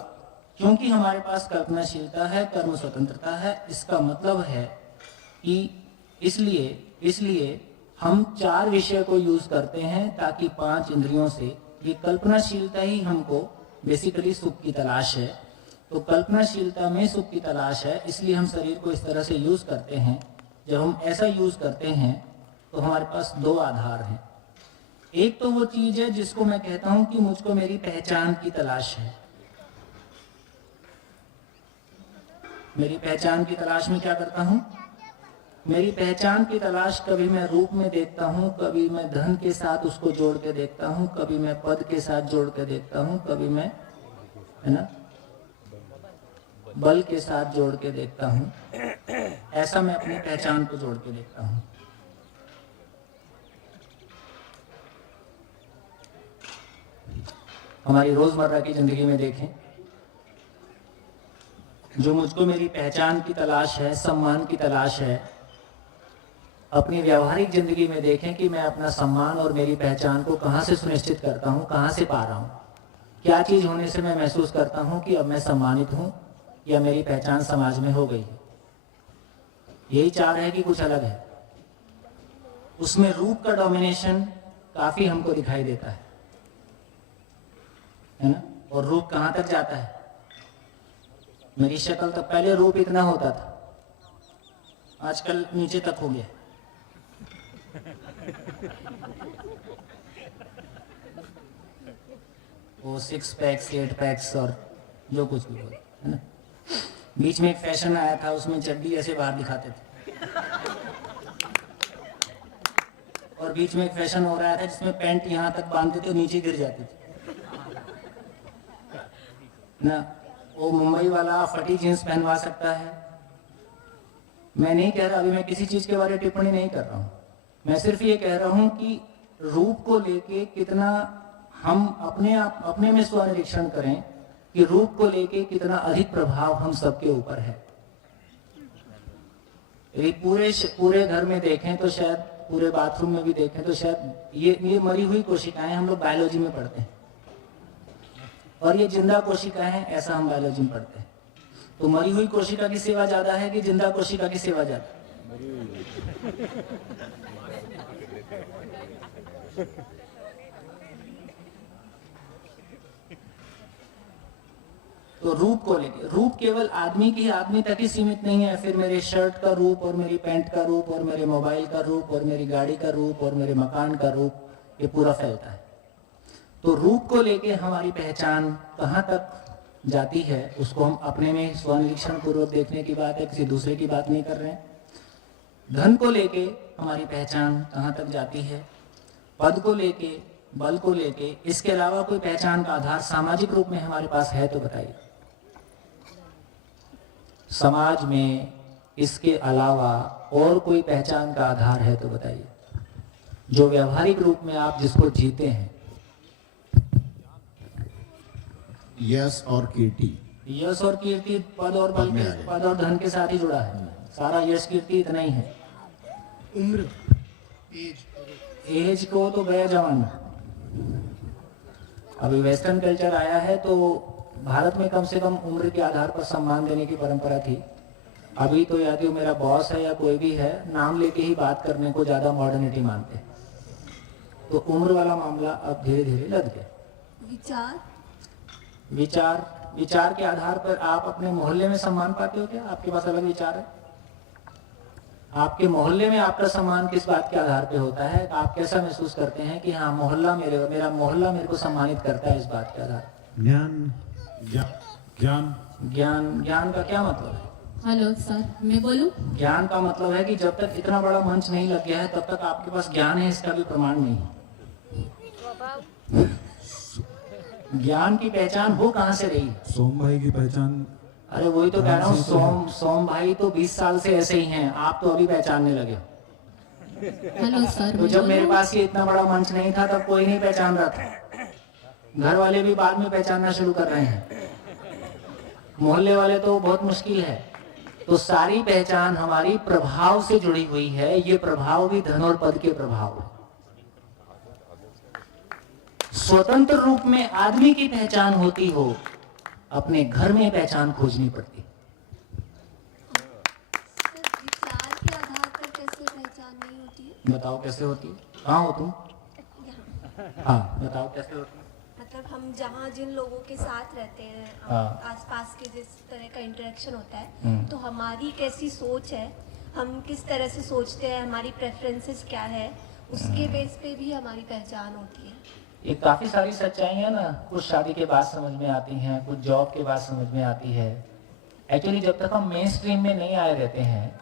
क्योंकि हमारे पास कल्पनाशीलता है, कर्म स्वतंत्रता है, इसका मतलब है कि इसलिए हम 4 विषय को यूज करते हैं ताकि 5 इंद्रियों से ये कल्पनाशीलता ही हमको बेसिकली सुख की तलाश है। तो कल्पनाशीलता में सुख की तलाश है, इसलिए हम शरीर को इस तरह से यूज करते हैं। जब हम ऐसा यूज करते हैं तो हमारे पास 2 आधार हैं। एक तो वो चीज है जिसको मैं कहता हूं कि मुझको मेरी पहचान की तलाश है। मेरी पहचान की तलाश में क्या करता हूं? मेरी पहचान की तलाश कभी मैं रूप में देखता हूं, कभी मैं धन के साथ उसको जोड़ के देखता हूं, कभी मैं पद के साथ जोड़ के देखता हूं, कभी मैं, है ना, बल के साथ जोड़ के देखता हूं। ऐसा मैं अपनी पहचान को जोड़ के देखता हूं। हमारी रोजमर्रा की जिंदगी में देखें, जो मुझको मेरी पहचान की तलाश है, सम्मान की तलाश है, अपनी व्यावहारिक जिंदगी में देखें कि मैं अपना सम्मान और मेरी पहचान को कहाँ से सुनिश्चित करता हूँ, कहाँ से पा रहा हूँ, क्या चीज होने से मैं महसूस करता हूँ कि अब मैं सम्मानित हूँ या मेरी पहचान समाज में हो गई है। यही चार है कि कुछ अलग है। उसमें रूप का डोमिनेशन काफी हमको दिखाई देता है ना। और रूप कहाँ तक जाता है? मेरी शक्ल तो पहले रूप इतना होता था, आजकल नीचे तक हो गया। वो 6 पैक्स 8 पैक्स और जो कुछ भी हो, है ना। बीच में एक फैशन आया था, उसमें चड्डी ऐसे बाहर दिखाते थे, और बीच में एक फैशन हो रहा था जिसमें पैंट यहाँ तक बांधते थे और नीचे गिर जाती थी ना। वो मुंबई वाला फटी जींस पहनवा सकता है। मैं नहीं कह रहा, अभी मैं किसी चीज के बारे में टिप्पणी नहीं कर रहा हूं, मैं सिर्फ ये कह रहा हूं कि रूप को लेके कितना हम अपने में स्वनिरीक्षण करें कि रूप को लेके कितना अधिक प्रभाव हम सबके ऊपर है। यदि पूरे घर में देखें तो शायद, पूरे बाथरूम में भी देखें तो शायद ये मरी हुई कोशिकाएं हम लोग बायोलॉजी में पढ़ते हैं, और ये जिंदा कोशिकाएं हैं ऐसा हम बायोलॉजी में पढ़ते हैं। तो मरी हुई कोशिका की सेवा ज्यादा है कि जिंदा कोशिका की सेवा ज्यादा? तो रूप को लेके, रूप केवल आदमी तक ही सीमित नहीं है। फिर मेरे शर्ट का रूप और मेरी पैंट का रूप और मेरे मोबाइल का रूप और मेरी गाड़ी का रूप और मेरे मकान का रूप, ये पूरा फैलता है। तो रूप को लेके हमारी पहचान कहाँ तक जाती है, उसको हम अपने में स्वनिरीक्षण पूर्वक देखने की बात है, किसी दूसरे की बात नहीं कर रहे हैं। धन को लेके हमारी पहचान कहाँ तक जाती है, पद को लेके, बल को लेके, इसके अलावा कोई पहचान का आधार सामाजिक रूप में हमारे पास है तो बताइए। समाज में इसके अलावा और कोई पहचान का आधार है तो बताइए, जो व्यवहारिक रूप में आप जिसको जीते हैं। यश और कीर्ति, यश और कीर्ति पद और बल के, पद और धन के साथ ही जुड़ा है। सारा यश कीर्ति इतना ही है। उम्र, एज को तो गया जमाना। अभी वेस्टर्न कल्चर आया है तो भारत में कम से कम उम्र के आधार पर सम्मान देने की परंपरा थी। अभी तो यदि मेरा बॉस है या कोई भी है, नाम लेके ही बात करने को ज्यादा मॉडर्निटी मानते हैं। तो उम्र वाला मामला अब धीरे धीरे लग गया। विचार के आधार पर आप अपने मोहल्ले में सम्मान पाते हो क्या? आपके पास अलग विचार है? आपके मोहल्ले में आपका सम्मान किस बात के आधार पे होता है? आप कैसा महसूस करते हैं कि हाँ मोहल्ला मेरा मोहल्ला मेरे को सम्मानित करता है इस बात के आधार? ज्ञान का क्या मतलब है? हेलो सर, मैं बोलूं? ज्ञान का मतलब है कि जब तक इतना बड़ा मंच नहीं लग गया है तब तक आपके पास ज्ञान है, इसका भी प्रमाण नहीं है। ज्ञान की पहचान हो कहां से रही? सोम भाई की पहचान, अरे वही तो कह रहा हूँ, सोम भाई तो 20 साल से ऐसे ही हैं, आप तो अभी पहचानने लगे हो। हेलो सर, तो जब मेरे पास ये इतना बड़ा मंच नहीं था तब कोई नहीं पहचान रहा था। घर वाले भी बाद में पहचानना शुरू कर रहे हैं, मोहल्ले वाले तो बहुत मुश्किल है। तो सारी पहचान हमारी प्रभाव से जुड़ी हुई है। ये प्रभाव भी धन और पद के प्रभाव है। स्वतंत्र रूप में आदमी की पहचान होती हो, अपने घर में पहचान खोजनी पड़ती। विचार के आधार पर कैसे पहचान नहीं होती है? बताओ कैसे होती है? कहाँ हो तुम? हाँ बताओ कैसे होती है? मतलब हम जहाँ जिन लोगों के साथ रहते हैं, हाँ। आसपास के जिस तरह का इंटरेक्शन होता है, तो हमारी कैसी सोच है, हम किस तरह से सोचते हैं, हमारी प्रेफरेंसेस क्या है, उसके बेस पे भी हमारी पहचान होती है। ये काफी सारी सच्चाइयां ना कुछ शादी के बाद समझ में आती हैं, कुछ जॉब के बाद समझ में आती है। एक्चुअली जब तक हम मेन स्ट्रीम में नहीं आए रहते हैं,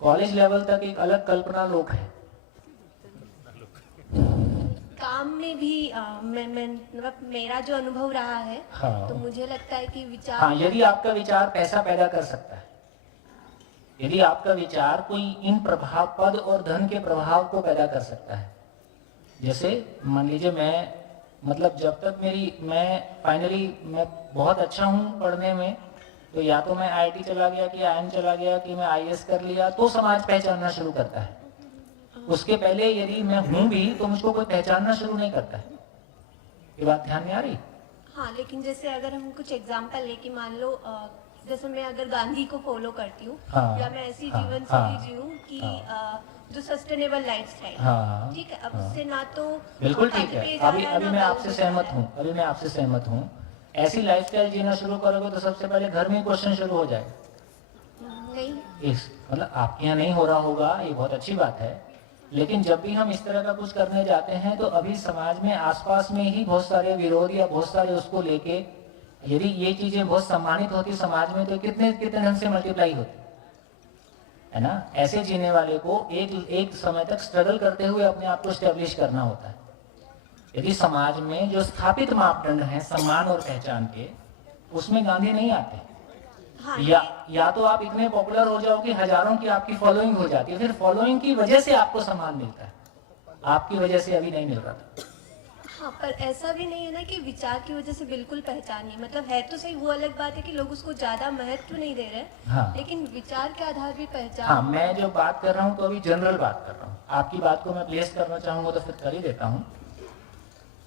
कॉलेज लेवल तक एक अलग कल्पना लोक है। काम में भी मतलब मेरा जो अनुभव रहा है, हाँ। तो मुझे लगता है कि विचार, हाँ, यदि आपका विचार पैसा पैदा कर सकता है, यदि आपका विचार कोई इन प्रभाव, पद और धन के प्रभाव को पैदा कर सकता है। जैसे मान लीजिए मतलब जब तक मैं बहुत अच्छा हूँ पढ़ने में, तो या तो मैं आईटी चला गया कि आईएम चला गया कि मैं आईएएस कर लिया, तो समाज पहचानना शुरू करता है। उसके पहले यदि मैं हूं भी तो मुझको कोई पहचानना शुरू नहीं करता है। ये बात ध्यान में आ रही? हाँ, लेकिन जैसे अगर हम कुछ एग्जांपल ले कि मान लो जैसे मैं अगर गांधी को फॉलो करती हूँ, हाँ, या मैं ऐसी हाँ, जीवन हाँ, शैली जीऊँ कि जो सस्टेनेबल लाइफस्टाइल, हाँ, ठीक है, अब उससे ना तो बिल्कुल ठीक आज है। पे जा अभी रहा है, अभी ना मैं कल आपसे पे जा सहमत रहा है। हूँ, अभी मैं आपसे सहमत हूँ। ऐसी लाइफस्टाइल जीना शुरू करोगे तो सबसे पहले घर में क्वेश्चन शुरू हो जाएगा। नहीं, इस मतलब आपके यहाँ नहीं हो रहा होगा, ये बहुत अच्छी बात है, लेकिन जब भी हम इस तरह का कुछ करने जाते हैं तो अभी समाज में आसपास में ही बहुत सारे विरोध या बहुत सारे उसको लेके, यदि ये चीजें बहुत सम्मानित होती समाज में तो कितने कितने ढंग से मल्टीप्लाई होती है ना। ऐसे जीने वाले को एक समय तक स्ट्रगल करते हुए अपने आप को स्टेब्लिश करना होता है। यदि समाज में जो स्थापित मापदंड हैं सम्मान और पहचान के, उसमें गांधी नहीं आते। हाँ, या तो आप इतने पॉपुलर हो जाओ कि हजारों की आपकी फॉलोइंग हो जाती है, फिर फॉलोइंग की वजह से आपको सम्मान मिलता है, आपकी वजह से अभी नहीं मिल रहा था। हाँ, पर ऐसा भी नहीं है ना कि विचार की वजह से बिल्कुल पहचान नहीं, मतलब है तो सही, वो अलग बात है कि लोग उसको ज्यादा महत्व नहीं दे रहे, हाँ, लेकिन विचार के आधार भी पहचान। हाँ, मैं जो बात कर रहा हूँ तो अभी जनरल बात कर रहा हूँ। आपकी बात को मैं प्लेस करना चाहूंगा तो फिर कर ही देता हूँ।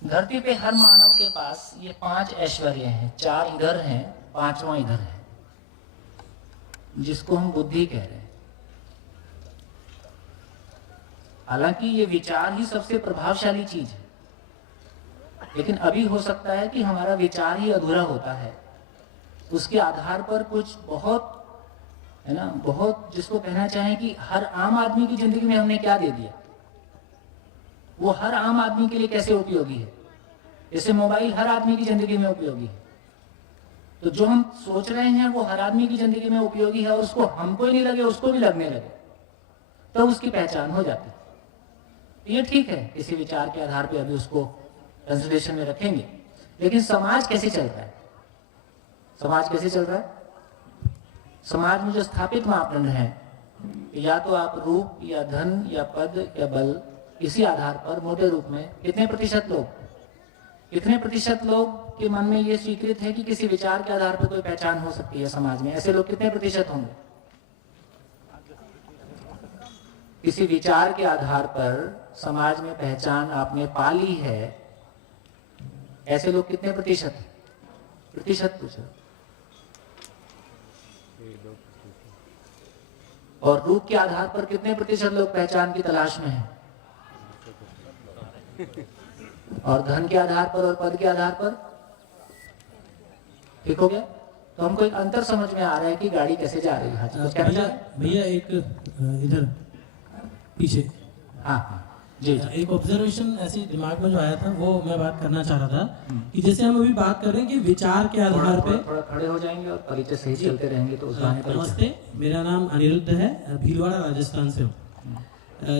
धरती पे हर मानव के पास ये 5 ऐश्वर्य हैं, 4 इधर हैं, 5वां इधर है, जिसको हम बुद्धि कह रहे हैं। हालांकि ये विचार ही सबसे प्रभावशाली चीज है, लेकिन अभी हो सकता है कि हमारा विचार ही अधूरा होता है। उसके आधार पर कुछ बहुत है ना, बहुत जिसको कहना चाहें कि हर आम आदमी की जिंदगी में हमने क्या दे दिया, वो हर आम आदमी के लिए कैसे उपयोगी है। जैसे मोबाइल हर आदमी की जिंदगी में उपयोगी है, तो जो हम सोच रहे हैं वो हर आदमी की जिंदगी में उपयोगी है और उसको हमको ही नहीं लगे उसको भी लगने लगे, तो उसकी पहचान हो जाती है। ये ठीक है, किसी विचार के आधार पे अभी उसको कंसिडरेशन में रखेंगे। लेकिन समाज कैसे चल रहा है? समाज कैसे चल रहा है? समाज में जो स्थापित मापदंड है, या तो आप रूप या धन या पद या बल, इसी आधार पर मोटे रूप में कितने प्रतिशत लोग के मन में ये स्वीकृत है कि किसी विचार के आधार पर कोई पहचान हो सकती है समाज में? ऐसे लोग कितने प्रतिशत होंगे? किसी विचार के आधार पर समाज में पहचान आपने पाली है, ऐसे लोग कितने प्रतिशत पूछो। और रूप के आधार पर कितने प्रतिशत लोग पहचान की तलाश में हैं? और धन के आधार पर और पद के आधार पर? ठीक हो गया? तो हमको एक अंतर समझ में आ रहा है कि गाड़ी कैसे जा रही है। भैया एक इधर पीछे, हाँ जी, एक ऑब्जर्वेशन ऐसे दिमाग में जो आया था वो मैं बात करना चाह रहा था कि जैसे हम अभी बात कर रहे हैं कि विचार के आधार पे, थोड़ा खड़े हो जाएंगे और परिचय सही चलते रहेंगे तो उस बहाने परिचय। नमस्ते, मेरा नाम अनिरुद्ध है, भीलवाड़ा राजस्थान से हूँ।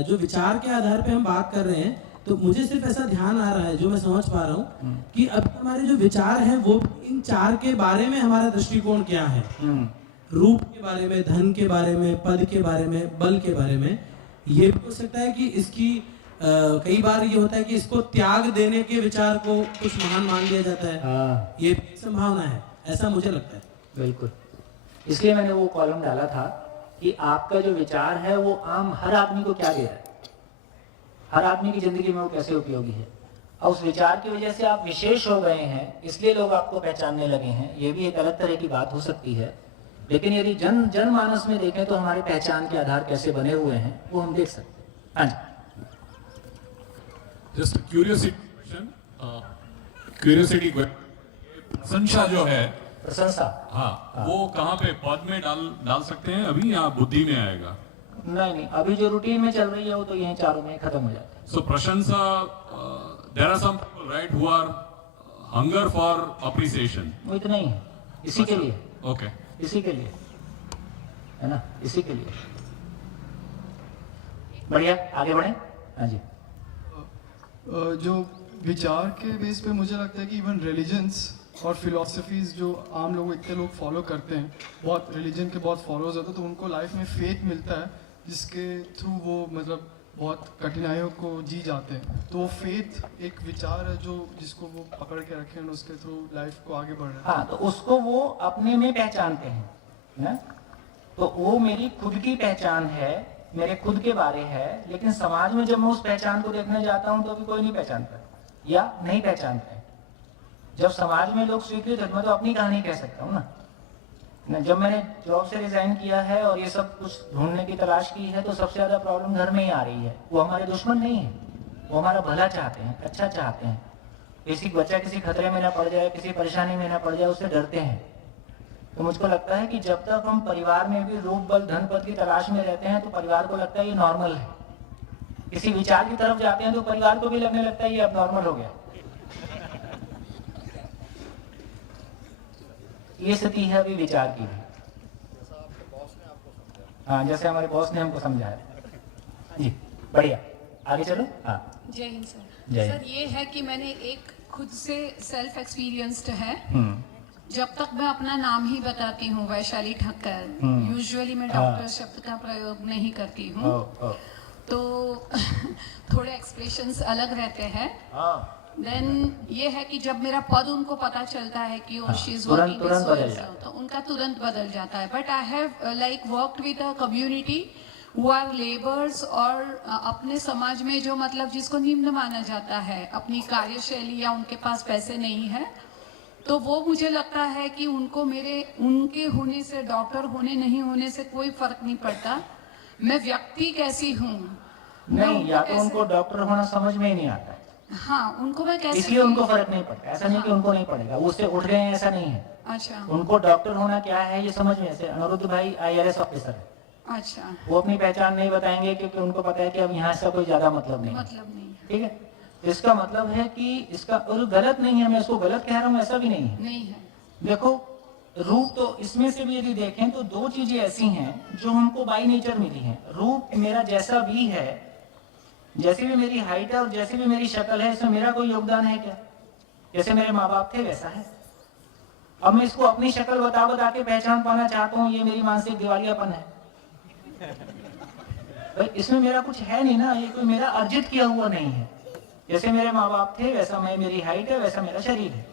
जो विचार के आधार पे हम बात कर रहे हैं, तो मुझे सिर्फ ऐसा ध्यान आ रहा है, जो मैं समझ पा रहा हूँ कि अब हमारे जो विचार हैं वो इन 4 के बारे में हमारा दृष्टिकोण क्या है, रूप के बारे में, धन के बारे में, पद के बारे में, बल के बारे में। ये भी हो सकता है कि इसकी कई बार ये होता है कि इसको त्याग देने के विचार को कुछ महान मान लिया जाता है, ये भी संभावना है, ऐसा मुझे लगता है। बिल्कुल, इसलिए मैंने वो कॉलम डाला था कि आपका जो विचार है वो आम हर आदमी को क्या दे रहा है, हर आदमी की जिंदगी में वो कैसे उपयोगी है। और उस विचार की वजह से आप विशेष हो गए हैं, इसलिए लोग आपको पहचानने लगे हैं, ये भी एक अलग तरह की बात हो सकती है। लेकिन यदि जनमानस में देखें तो हमारे पहचान के आधार कैसे बने हुए हैं वो हम देख सकते हैं। हाँ जी, जस्ट क्यूरियोसिटी प्रशंसा जो है, प्रशंसा, हाँ, वो कहाँ पे पद में डाल सकते हैं अभी, या बुद्धि में आएगा? नहीं, अभी जो रूटीन में चल रही है वो तो यही 4 में खत्म हो जाता है। सो प्रशंसा, there are some people right who are hunger for appreciation. वो इतना ही है, इसी के लिए, ओके, इसी के लिए है ना, इसी के लिए। बढ़िया, आगे बढ़े। हाँ जी, जो विचार के बेस पे मुझे लगता है कि इवन रिलीजन्स और फिलॉसफीज जो आम लोग इतने लोग फॉलो करते हैं, बहुत रिलीजन के बहुत फॉलोअर्स होते हैं, तो उनको लाइफ में फेथ मिलता है जिसके थ्रू वो मतलब बहुत कठिनाइयों को जी जाते हैं। तो वो फेथ एक विचार है जो जिसको वो पकड़ के रखे हैं, उसके थ्रू लाइफ को आगे बढ़ रहे हैं। हाँ, तो उसको वो अपने में पहचानते हैं ना, तो वो मेरी खुद की पहचान है, मेरे खुद के बारे है, लेकिन समाज में जब मैं उस पहचान को देखने जाता हूँ तो अभी कोई नहीं पहचानता या नहीं पहचानता है। जब समाज में लोग स्वीकृत है, मैं तो अपनी कहानी कह सकता हूँ ना। जब मैंने जॉब से रिजाइन किया है और ये सब कुछ ढूंढने की तलाश की है, तो सबसे ज्यादा प्रॉब्लम घर में ही आ रही है। वो हमारे दुश्मन नहीं है, वो हमारा भला चाहते हैं, अच्छा चाहते हैं। किसी बच्चा किसी खतरे में ना पड़ जाए, किसी परेशानी में ना पड़ जाए, उससे डरते हैं। तो मुझको लगता है कि जब तक हम परिवार में भी रूप बल धन पद की तलाश में रहते हैं, तो परिवार को लगता है ये नॉर्मल है। किसी विचार की तरफ जाते हैं तो परिवार को भी लगने लगता है ये अब नॉर्मल हो गया। ये स्थिति है अभी विचार की भी। हाँ, जैसे हमारे बॉस ने हमको समझाया जी। बढ़िया, आगे चलो। हाँ, जय हिंद सर। जय सर ये है कि मैंने एक खुद से सेल्फ एक्सपीरियंस्ड है। जब तक मैं अपना नाम ही बताती हूँ, वैशाली ठक्कर, यूजुअली मैं डॉक्टर शब्द का प्रयोग नहीं करती हूँ, तो थोड़े एक्सप्रेशंस अलग रहते हैं। देन ये है कि जब मेरा पद उनको पता चलता है कि शी इज वर्किंग, तो उनका तुरंत बदल जाता है। But I have like worked with a community who are labours, और अपने समाज में जो मतलब जिसको निम्न माना जाता है, अपनी कार्यशैली या उनके पास पैसे नहीं है, तो वो मुझे लगता है कि उनको उनके होने से, डॉक्टर होने नहीं होने से कोई फर्क नहीं पड़ता। मैं व्यक्ति कैसी हूँ नहीं, या तो उनको डॉक्टर होना समझ में ही नहीं आता है। हाँ, उनको मैं कैसे, इसलिए उनको फर्क नहीं पड़ता। ऐसा नहीं कि उनको नहीं पड़ेगा, वो उससे उठ गए हैं, ऐसा नहीं है। अच्छा, उनको डॉक्टर होना क्या है ये समझ में। ऐसे अनिरुद्ध भाई IRS ऑफिसर है। अच्छा, वो अपनी पहचान नहीं बताएंगे क्योंकि उनको पता है कि अब यहाँ से कोई ज्यादा मतलब नहीं। ठीक है, इसका मतलब है कि इसका, और गलत नहीं है, मैं इसको गलत कह रहा हूँ, ऐसा भी नहीं है। नहीं है। देखो, रूप तो इसमें से भी यदि देखें तो दो चीजें ऐसी हैं जो हमको बाई नेचर मिली हैं। रूप मेरा जैसा भी है, जैसी भी मेरी हाइट है और जैसी भी मेरी शक्ल है, इसमें मेरा कोई योगदान है क्या? जैसे मेरे माँ बाप थे वैसा है। अब मैं इसको अपनी शक्ल बता बता के पहचान पाना चाहता हूँ, ये मेरी मानसिक दिवालियापन है। भाई इसमें मेरा कुछ है नहीं ना, ये कोई मेरा अर्जित किया हुआ नहीं है। जैसे मेरे माँ बाप थे वैसा मैं, मेरी हाइट है वैसा मेरा शरीर है।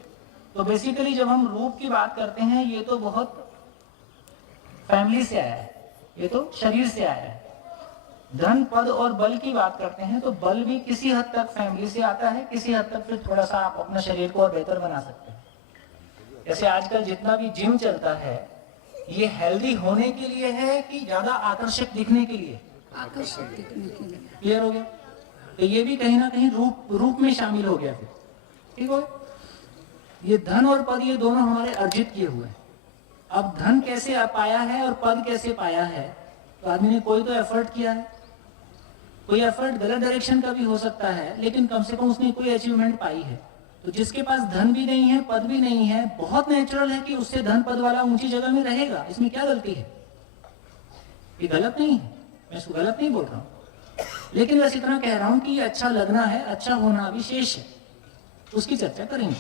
तो बेसिकली जब हम रूप की बात करते हैं, ये तो बहुत फैमिली से आया है, ये तो शरीर से आया है। धन पद और बल की बात करते हैं तो बल भी किसी हद तक फैमिली से आता है, किसी हद तक फिर थोड़ा सा आप अपना शरीर को और बेहतर बना सकते हैं। जैसे आजकल जितना भी जिम चलता है, ये हेल्दी होने के लिए है कि ज्यादा आकर्षक दिखने के लिए? आकर्षक दिखने के लिए। क्लियर हो गया? तो ये भी कहीं ना कहीं रूप में शामिल हो गया फिर। ठीक हो? ये धन और पद, ये दोनों हमारे अर्जित किए हुए हैं। अब धन कैसे पाया है और पद कैसे पाया है, तो आदमी ने कोई तो एफर्ट किया है। कोई एफर्ट गलत डायरेक्शन का भी हो सकता है, लेकिन कम से कम उसने कोई अचीवमेंट पाई है। तो जिसके पास धन भी नहीं है, पद भी नहीं है, बहुत नेचुरल है कि उससे धन पद वाला ऊंची जगह में रहेगा। इसमें क्या गलती है? ये गलत नहीं है, मैं इसको गलत नहीं बोल रहा हूँ, लेकिन बस इतना कह रहा हूँ कि ये अच्छा लगना है, अच्छा होना विशेष है, उसकी चर्चा करेंगे।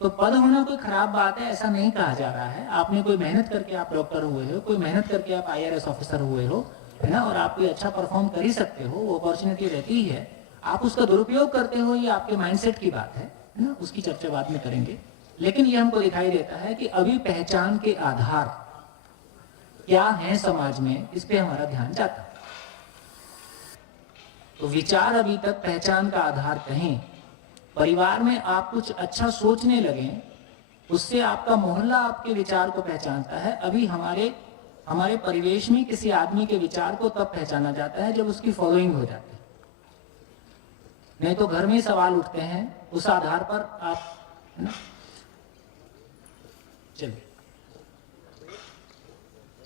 तो पद होना कोई खराब बात है ऐसा नहीं कहा जा रहा है। आपने कोई मेहनत करके आप डॉक्टर हुए हो, कोई मेहनत करके आप IRS ऑफिसर हुए हो, है ना, और आप कोई अच्छा परफॉर्म कर ही सकते हो, वो अपॉर्चुनिटी रहती ही है। आप उसका दुरुपयोग करते हो, ये आपके माइंडसेट की बात है ना, उसकी चर्चा बाद में करेंगे। लेकिन ये हमको दिखाई देता है कि अभी पहचान के आधार क्या है समाज में, इस पे हमारा ध्यान जाता है। तो विचार अभी तक पहचान का आधार कहें। परिवार में आप कुछ अच्छा सोचने लगे, उससे आपका मोहल्ला आपके विचार को पहचानता है। अभी हमारे परिवेश में किसी आदमी के विचार को तब पहचाना जाता है जब उसकी फॉलोइंग हो जाती है, नहीं तो घर में सवाल उठते हैं उस आधार पर आप, है ना। चलिए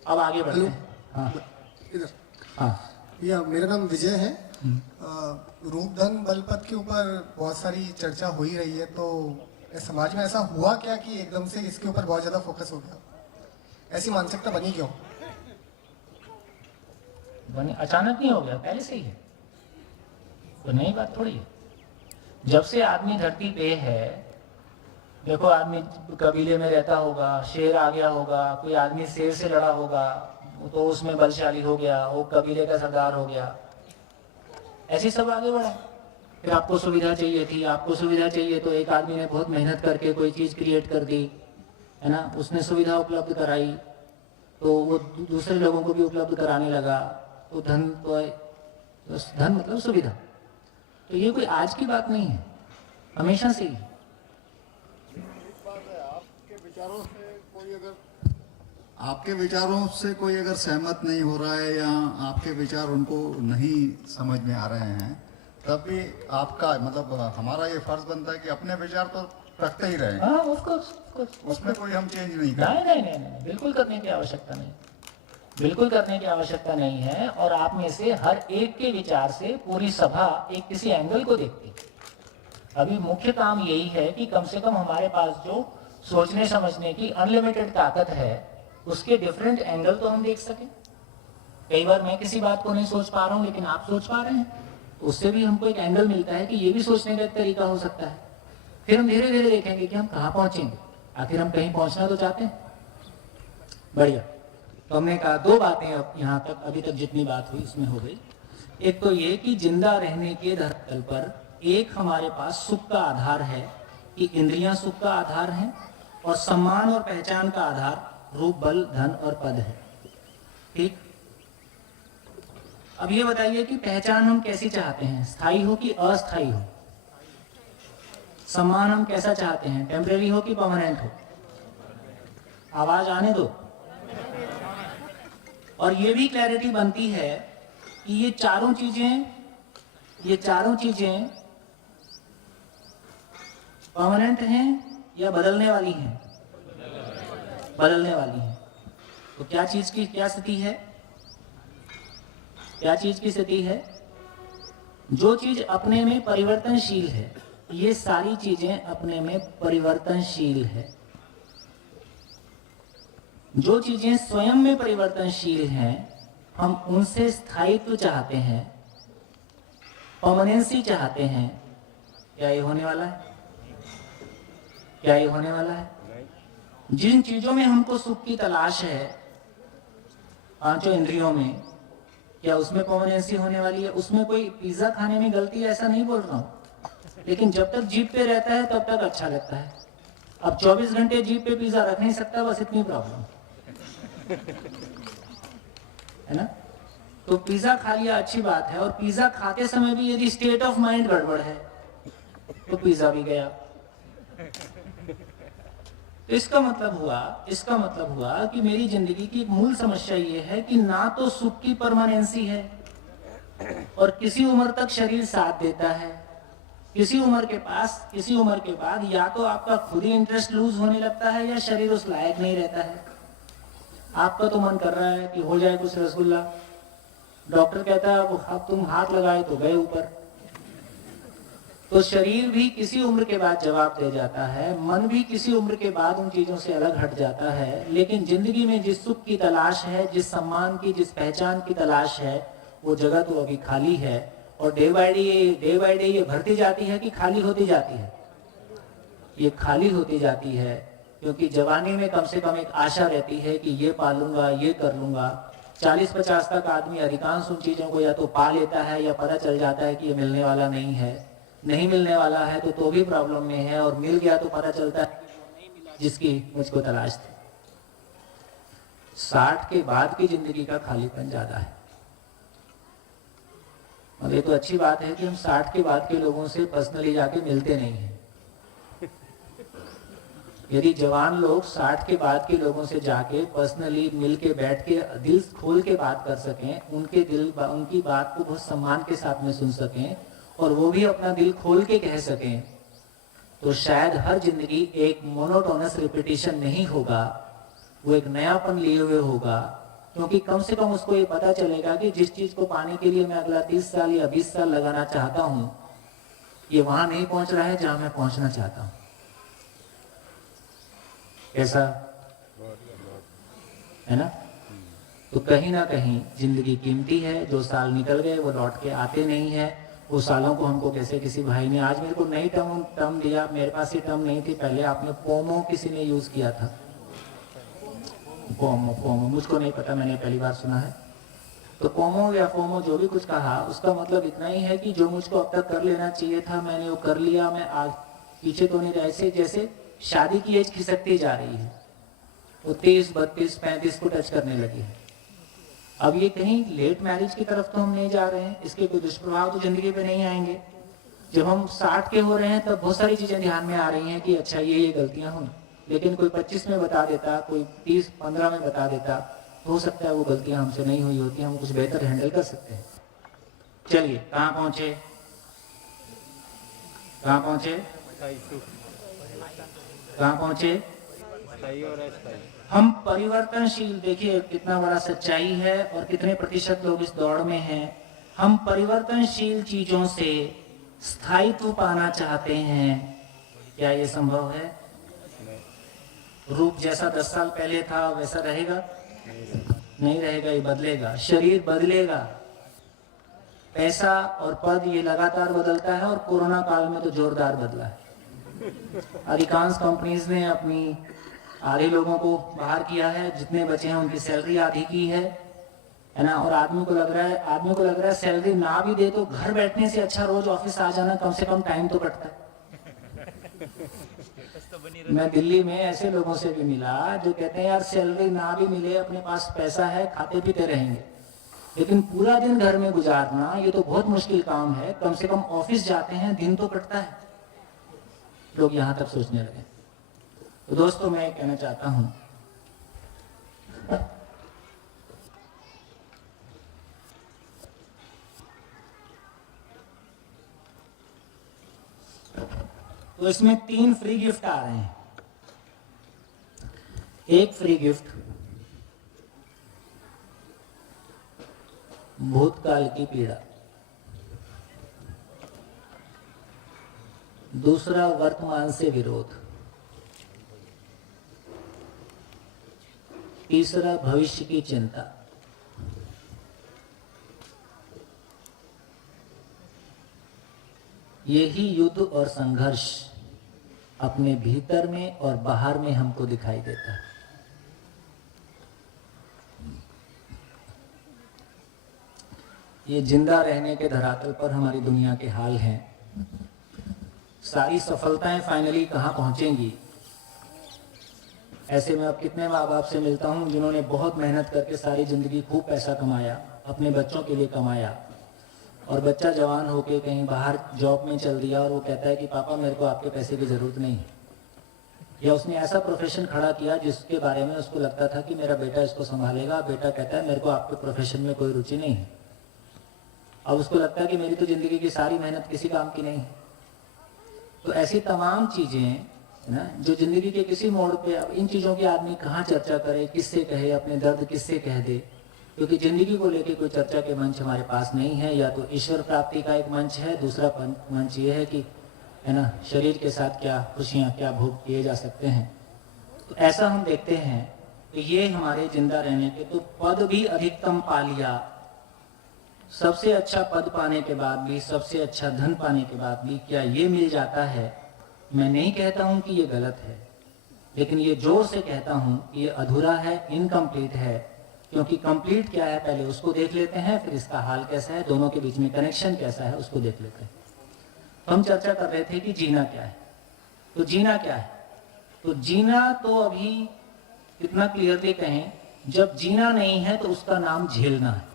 अब आगे बढ़ते हैं। हाँ इधर। हाँ, या मेरा नाम विजय है। रूप धन बल पद के ऊपर बहुत सारी चर्चा हो ही रही है, तो समाज में ऐसा हुआ क्या कि एकदम से इसके ऊपर बहुत ज्यादा फोकस हो गया? ऐसी मानसिकता बनी क्यों? बनी अचानक नहीं हो गया, पहले से ही है, तो नई बात थोड़ी है। जब से आदमी धरती पे है, देखो आदमी कबीले में रहता होगा, शेर आ गया होगा, कोई आदमी शेर से लड़ा होगा तो उसमें बलशाली हो गया, वो कबीले का सरदार हो गया, ऐसे सब आगे बढ़ा। फिर आपको सुविधा चाहिए थी, आपको सुविधा चाहिए तो एक आदमी ने बहुत मेहनत करके कोई चीज क्रिएट कर दी, है ना, उसने सुविधा उपलब्ध कराई तो वो दूसरे लोगों को भी उपलब्ध कराने लगा, तो धन मतलब सुविधा। तो ये कोई आज की बात नहीं है, हमेशा से ही। आपके विचारों से कोई अगर सहमत नहीं हो रहा है या आपके विचार उनको नहीं समझ में आ रहे हैं, तब भी आपका मतलब हमारा ये फर्ज बनता है कि अपने विचार तो रखते ही रहे। हाँ, ऑफ कोर्स, उसमें कोई हम चेंज नहीं करें। नहीं, बिल्कुल करने की आवश्यकता नहीं, बिल्कुल करने की आवश्यकता नहीं है। और आप में से हर एक के विचार से पूरी सभा एक किसी एंगल को देखती है। अभी मुख्य काम यही है कि कम से कम हमारे पास जो सोचने समझने की अनलिमिटेड ताकत है, उसके डिफरेंट एंगल तो हम देख सकें। कई बार मैं किसी बात को नहीं सोच पा रहा हूं, लेकिन आप सोच पा रहे हैं, तो उससे भी हमको एक एंगल मिलता है कि ये भी सोचने का एक तरीका हो सकता है। फिर हम धीरे धीरे देखेंगे कि हम कहाँ पहुंचेंगे, आखिर हम कहीं पहुंचना तो चाहते हैं। बढ़िया, तो हमने कहा दो बातें अब यहाँ तक, अभी तक जितनी बात हुई इसमें हो गई। एक तो ये कि जिंदा रहने के धरातल पर एक हमारे पास सुख का आधार है कि इंद्रियां सुख का आधार हैं, और सम्मान और पहचान का आधार रूप, बल, धन और पद है। ठीक, अब ये बताइए कि पहचान हम कैसी चाहते हैं, स्थायी हो कि अस्थायी हो? सम्मान हम कैसा चाहते हैं, टेम्परेरी हो कि परमानेंट हो? आवाज आने दो। और ये भी क्लैरिटी बनती है कि ये चारों चीजें परमानेंट हैं या बदलने वाली हैं? बदलने वाली हैं। तो क्या चीज की क्या स्थिति है? क्या चीज की स्थिति है? जो चीज अपने में परिवर्तनशील है, ये सारी चीजें अपने में परिवर्तनशील है। जो चीजें स्वयं में परिवर्तनशील हैं, हम उनसे स्थायित्व चाहते हैं, परमानेंसी चाहते हैं। क्या ये होने वाला है? क्या ये होने वाला है? जिन चीजों में हमको सुख की तलाश है, पांचों इंद्रियों में, क्या उसमें परमानेंसी होने वाली है? उसमें कोई पिज्जा खाने में गलती है ऐसा नहीं बोल रहा हूं, लेकिन जब तक जीभ पे रहता है तब तक अच्छा लगता है। अब 24 घंटे जीभ पे पिज्जा रख नहीं सकता, बस इतनी प्रॉब्लम है ना। तो पिज्जा खा लिया अच्छी बात है, और पिज्जा खाते समय भी यदि स्टेट ऑफ माइंड गड़बड़ है तो पिज्जा भी गया। तो इसका मतलब हुआ कि मेरी जिंदगी की एक मूल समस्या ये है कि ना तो सुख की परमानेंसी है, और किसी उम्र तक शरीर साथ देता है। किसी उम्र के बाद या तो आपका खुद ही इंटरेस्ट लूज होने लगता है, या शरीर उस लायक नहीं रहता है। आपका तो मन कर रहा है कि हो जाए कुछ रसगुल्ला, डॉक्टर कहता है अब तुम हाथ लगाए तो गए ऊपर। तो शरीर भी किसी उम्र के बाद जवाब दे जाता है, मन भी किसी उम्र के बाद उन चीजों से अलग हट जाता है। लेकिन जिंदगी में जिस सुख की तलाश है, जिस सम्मान की, जिस पहचान की तलाश है, वो जगह तो अभी खाली है। और डे बाय डे ये भरती जाती है कि खाली होती जाती है? ये खाली होती जाती है, क्योंकि जवानी में कम से कम एक आशा रहती है कि ये पा लूंगा, ये कर लूंगा। 40-50 तक आदमी अधिकांश उन चीजों को या तो पा लेता है, या पता चल जाता है कि ये मिलने वाला नहीं है। नहीं मिलने वाला है तो भी प्रॉब्लम में है, और मिल गया तो पता चलता है कि वो नहीं मिला जिसकी मुझको तलाश थी। 60 के बाद की जिंदगी का खालीपन ज्यादा है। और ये तो अच्छी बात है कि हम 60 के बाद के लोगों से पर्सनली जाके मिलते नहीं हैं। यदि जवान लोग 60 के बाद के लोगों से जाके पर्सनली मिल के बैठ के दिल खोल के बात कर सकें, उनकी बात को बहुत सम्मान के साथ में सुन सकें, और वो भी अपना दिल खोल के कह सकें, तो शायद हर जिंदगी एक मोनोटोनस रिपीटिशन नहीं होगा, वो एक नयापन लिए हुए होगा। क्योंकि कम से कम उसको ये पता चलेगा कि जिस चीज को पाने के लिए मैं अगला 30 साल या 20 साल लगाना चाहता हूं, ये वहां नहीं पहुंच रहा है जहां मैं पहुंचना चाहता हूं। ऐसा है ना? तो कहीं ना कहीं जिंदगी कीमती है। जो साल निकल गए वो लौट के आते नहीं है। वो सालों को हमको कैसे, किसी भाई ने आज मेरे को नई टर्म दिया, मेरे पास ये टर्म नहीं थी पहले, आपने पोमो किसी ने यूज किया था। पोमो मुझको नहीं पता, मैंने पहली बार सुना है। तो पोमो या फोमो जो भी कुछ कहा, उसका मतलब इतना ही है कि जो मुझको अब तक कर लेना चाहिए था मैंने वो कर लिया। मैं आज पीछे तो नहीं, ऐसे जैसे शादी की एज खिसकती जा रही है, वो 30, 32, 35 को टच करने लगी है। अब ये कहीं लेट मैरिज की तरफ तो हम नहीं जा रहे हैं, इसके कोई दुष्प्रभाव तो जिंदगी पे नहीं आएंगे। जब हम 60 के हो रहे हैं तब बहुत सारी चीजें ध्यान में आ रही हैं कि अच्छा ये गलतियां हुई, लेकिन कोई 25 में बता देता, कोई 30-15 में बता देता, हो सकता है वो गलतियां हमसे नहीं हुई होती, हम कुछ बेहतर हैंडल कर सकते हैं। चलिए कहाँ पहुंचे, कहाँ पहुंचे, कहाँ पहुंचे? हम परिवर्तनशील, देखिए कितना बड़ा सच्चाई है और कितने प्रतिशत लोग इस दौड़ में हैं। हम परिवर्तनशील चीजों से स्थायित्व पाना चाहते हैं। क्या ये संभव है? रूप जैसा 10 साल पहले था वैसा रहेगा? नहीं रहेगा, ये बदलेगा। शरीर बदलेगा, पैसा और पद ये लगातार बदलता है और कोरोना काल में तो जोरदार बदला है। अधिकांश कंपनीज ने अपनी आधे लोगों को बाहर किया है, जितने बचे हैं उनकी सैलरी आधी की है ना। और आदमी को लग रहा है सैलरी ना भी दे तो घर बैठने से अच्छा रोज ऑफिस आ जाना, कम से कम टाइम तो कटता है। मैं दिल्ली में ऐसे लोगों से भी मिला जो कहते हैं यार सैलरी ना भी मिले, अपने पास पैसा है, खाते पीते रहेंगे, लेकिन पूरा दिन घर में गुजारना ये तो बहुत मुश्किल काम है। कम से कम ऑफिस जाते हैं, दिन तो कटता है। लोग यहां तक सोचने लगे। तो दोस्तों मैं कहना चाहता हूं, तो इसमें 3 फ्री गिफ्ट आ रहे हैं। एक फ्री गिफ्ट भूतकाल की पीड़ा, दूसरा वर्तमान से विरोध, तीसरा भविष्य की चिंता। यही युद्ध और संघर्ष अपने भीतर में और बाहर में हमको दिखाई देता है। ये जिंदा रहने के धरातल पर हमारी दुनिया के हाल हैं। सारी सफलताएं फाइनली कहां पहुंचेंगी? ऐसे में अब कितने माँ बाप से मिलता हूं जिन्होंने बहुत मेहनत करके सारी जिंदगी खूब पैसा कमाया, अपने बच्चों के लिए कमाया, और बच्चा जवान होके कहीं बाहर जॉब में चल दिया और वो कहता है कि पापा मेरे को आपके पैसे की जरूरत नहीं है। या उसने ऐसा प्रोफेशन खड़ा किया जिसके बारे में उसको लगता था कि मेरा बेटा इसको संभालेगा, बेटा कहता है मेरे को आपके प्रोफेशन में कोई रुचि नहीं है। अब उसको लगता है कि मेरी तो जिंदगी की सारी मेहनत किसी काम की नहीं है। तो ऐसी तमाम चीजें ना जो जिंदगी के किसी मोड़ पे, अब इन चीजों की आदमी कहाँ चर्चा करे, किससे कहे, अपने दर्द किससे कह दे, क्योंकि जिंदगी को लेके कोई चर्चा के मंच हमारे पास नहीं है। या तो ईश्वर प्राप्ति का एक मंच है, दूसरा मंच ये है कि है ना शरीर के साथ क्या खुशियां, क्या भोग किए जा सकते हैं। तो ऐसा हम देखते हैं कि ये हमारे जिंदा रहने के तो पद भी अधिकतम पा लिया, सबसे अच्छा पद पाने के बाद भी, सबसे अच्छा धन पाने के बाद भी क्या ये मिल जाता है? मैं नहीं कहता हूं कि ये गलत है, लेकिन ये जोर से कहता हूं कि ये अधूरा है, इनकम्प्लीट है। क्योंकि कंप्लीट क्या है पहले उसको देख लेते हैं, फिर इसका हाल कैसा है, दोनों के बीच में कनेक्शन कैसा है उसको देख लेते हैं। तो हम चर्चा कर रहे थे कि जीना क्या है। तो जीना क्या है? तो जीना तो अभी कितना क्लियरली कहें, जब जीना नहीं है तो उसका नाम झेलना है।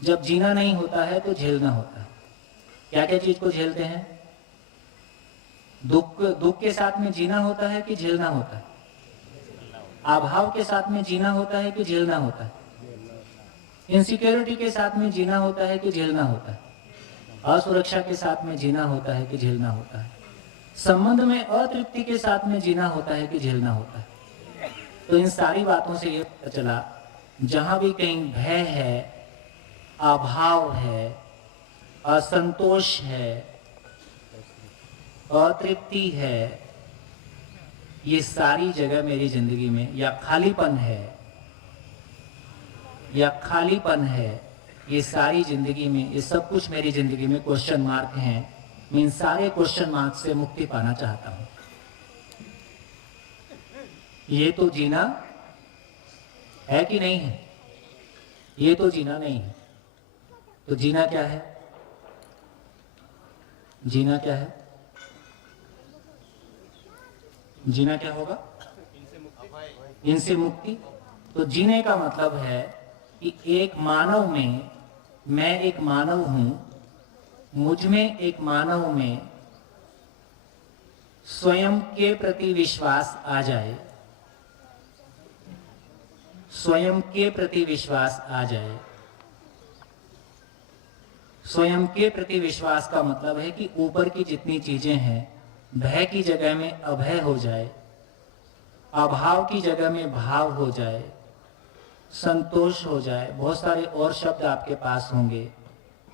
जब जीना नहीं होता है तो झेलना होता है। क्या क्या चीज को झेलते हैं? दुख के साथ में जीना होता है कि झेलना होता है? अभाव के साथ में जीना होता है कि झेलना होता है? इनसिक्योरिटी के साथ में जीना होता है कि झेलना होता है? असुरक्षा के साथ में जीना होता है कि झेलना होता है? संबंध में अतृप्ति के साथ में जीना होता है कि झेलना होता है? तो इन सारी बातों से ये पता चला, जहां भी कहीं भय है, अभाव है, असंतोष है, अतृप्ति है, ये सारी जगह मेरी जिंदगी में या खालीपन है, ये सारी जिंदगी में, ये सब कुछ मेरी जिंदगी में क्वेश्चन मार्क हैं। मैं इन सारे क्वेश्चन मार्क से मुक्ति पाना चाहता हूं। ये तो जीना है कि नहीं है? ये तो जीना नहीं है। तो जीना क्या है? जीना क्या है? जीना क्या होगा? इनसे मुक्ति। तो जीने का मतलब है कि एक मानव में, मैं एक मानव हूं, मुझ में एक मानव में स्वयं के प्रति विश्वास आ जाए, स्वयं के प्रति विश्वास आ जाए। स्वयं के प्रति विश्वास का मतलब है कि ऊपर की जितनी चीजें हैं, भय की जगह में अभय हो जाए, अभाव की जगह में भाव हो जाए, संतोष हो जाए, बहुत सारे और शब्द आपके पास होंगे,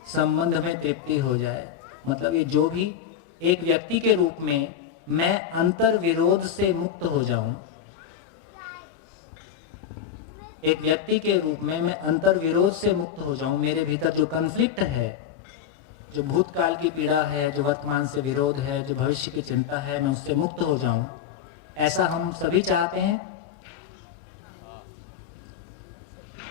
संबंध में तृप्ति हो जाए। मतलब ये जो भी एक व्यक्ति के रूप में मैं अंतर विरोध से मुक्त हो जाऊं, एक व्यक्ति के रूप में मैं अंतर विरोध से मुक्त हो जाऊं, मेरे भीतर जो कन्फ्लिक्ट है, जो भूतकाल की पीड़ा है, जो वर्तमान से विरोध है, जो भविष्य की चिंता है, मैं उससे मुक्त हो जाऊं, ऐसा हम सभी चाहते हैं।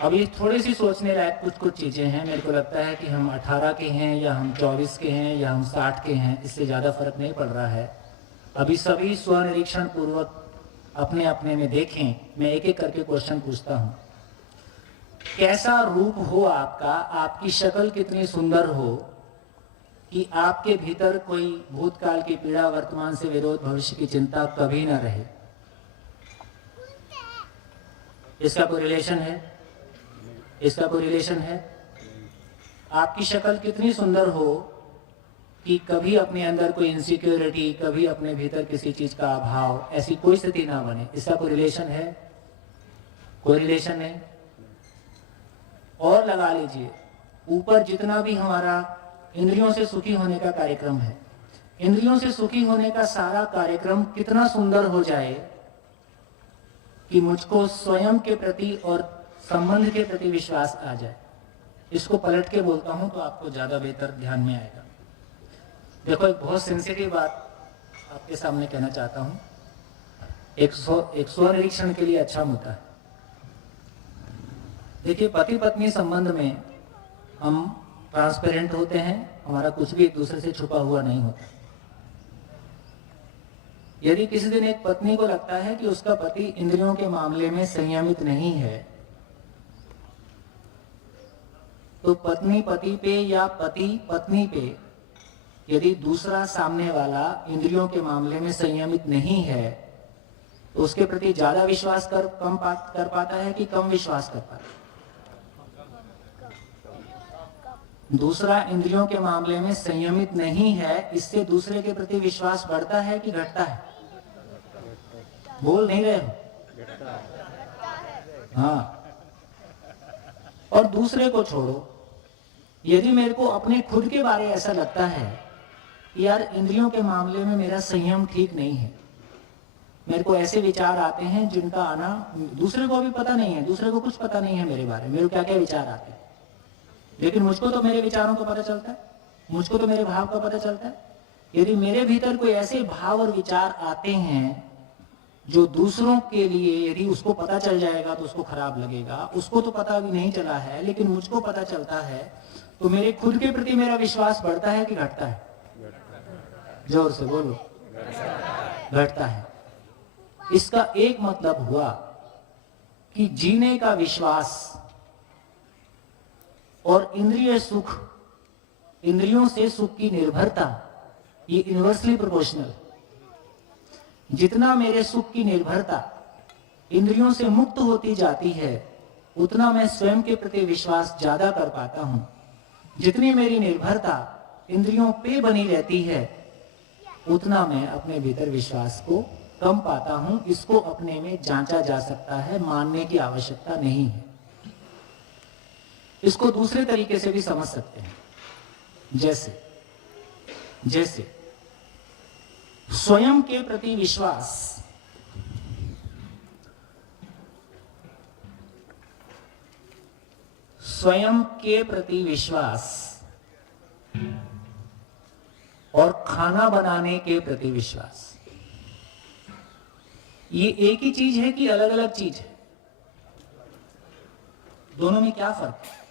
अब ये थोड़ी सी सोचने लायक कुछ कुछ चीजें हैं। मेरे को लगता है कि हम 18 के हैं या हम 24 के हैं या हम 60 के हैं, इससे ज्यादा फर्क नहीं पड़ रहा है। अभी सभी स्वनिरीक्षण पूर्वक अपने अपने में देखें। मैं एक एक करके क्वेश्चन पूछता हूं। कैसा रूप हो आपका, आपकी शक्ल कितनी सुंदर हो कि आपके भीतर कोई भूतकाल की पीड़ा, वर्तमान से विरोध, भविष्य की चिंता कभी ना रहे। इसका कोई रिलेशन है? इसका कोई रिलेशन है? आपकी शक्ल कितनी सुंदर हो कि कभी अपने अंदर कोई इनसिक्योरिटी, कभी अपने भीतर किसी चीज का अभाव, ऐसी कोई स्थिति ना बने। इसका कोई रिलेशन है? कोई रिलेशन है? और लगा लीजिए, ऊपर जितना भी हमारा इंद्रियों से सुखी होने का कार्यक्रम है, इंद्रियों से सुखी होने का सारा कार्यक्रम कितना सुंदर हो जाए कि मुझको स्वयं के प्रति और संबंध के प्रति विश्वास आ जाए। इसको पलट के बोलता हूं तो आपको ज्यादा बेहतर ध्यान में आएगा। देखो, एक बहुत सेंसिटिव बात आपके सामने कहना चाहता हूं। एक स्वनिरीक्षण के लिए अच्छा मुद्दा है। देखिए, पति पत्नी संबंध में हम ट्रांसपेरेंट होते हैं, हमारा कुछ भी एक दूसरे से छुपा हुआ नहीं होता। यदि किसी दिन एक पत्नी को लगता है कि उसका पति इंद्रियों के मामले में संयमित नहीं है, तो पत्नी पति पे या पति पत्नी पे यदि दूसरा सामने वाला इंद्रियों के मामले में संयमित नहीं है, तो उसके प्रति ज्यादा विश्वास कर पाता है कि कम विश्वास कर पाता है? दूसरा इंद्रियों के मामले में संयमित नहीं है, इससे दूसरे के प्रति विश्वास बढ़ता है कि घटता है? बोल नहीं रहे हो? हाँ। और दूसरे को छोड़ो, यदि मेरे को अपने खुद के बारे ऐसा लगता है यार इंद्रियों के मामले में मेरा संयम ठीक नहीं है, मेरे को ऐसे विचार आते हैं जिनका आना दूसरे को भी पता नहीं है, दूसरे को कुछ पता नहीं है मेरे बारे में, मेरे को क्या क्या विचार आते हैं, लेकिन मुझको तो मेरे विचारों का पता चलता है, मुझको तो मेरे भाव का पता चलता है। यदि मेरे भीतर कोई ऐसे भाव और विचार आते हैं जो दूसरों के लिए, यदि उसको पता चल जाएगा तो उसको खराब लगेगा, उसको तो पता भी नहीं चला है लेकिन मुझको पता चलता है, तो मेरे खुद के प्रति मेरा विश्वास बढ़ता है कि घटता है? जोर से बोलो। घटता है। इसका एक मतलब हुआ कि जीने का विश्वास और इंद्रिय सुख, इंद्रियों से सुख की निर्भरता, ये इनवर्सली प्रोपोर्शनल। जितना मेरे सुख की निर्भरता इंद्रियों से मुक्त होती जाती है, उतना मैं स्वयं के प्रति विश्वास ज्यादा कर पाता हूं। जितनी मेरी निर्भरता इंद्रियों पे बनी रहती है, उतना मैं अपने भीतर विश्वास को कम पाता हूं। इसको अपने में जांचा जा सकता है, मानने की आवश्यकता नहीं है। इसको दूसरे तरीके से भी समझ सकते हैं। जैसे स्वयं के प्रति विश्वास, स्वयं के प्रति विश्वास और खाना बनाने के प्रति विश्वास, ये एक ही चीज है कि अलग अलग चीज है? दोनों में क्या फर्क है?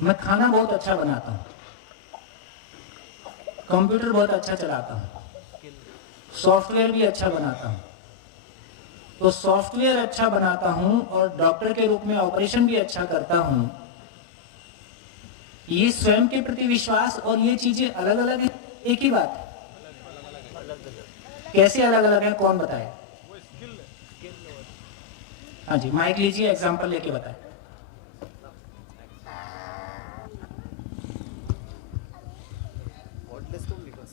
मैं खाना बहुत अच्छा बनाता हूं, कंप्यूटर बहुत अच्छा चलाता हूं, सॉफ्टवेयर भी अच्छा बनाता हूँ। तो सॉफ्टवेयर अच्छा बनाता हूँ और डॉक्टर के रूप में ऑपरेशन भी अच्छा करता हूँ। ये स्वयं के प्रति विश्वास और ये चीजें अलग अलग है, एक ही बात है? कैसे अलग अलग है, कौन बताए? हाँ जी, माइक लीजिए, एग्जांपल लेके बताए।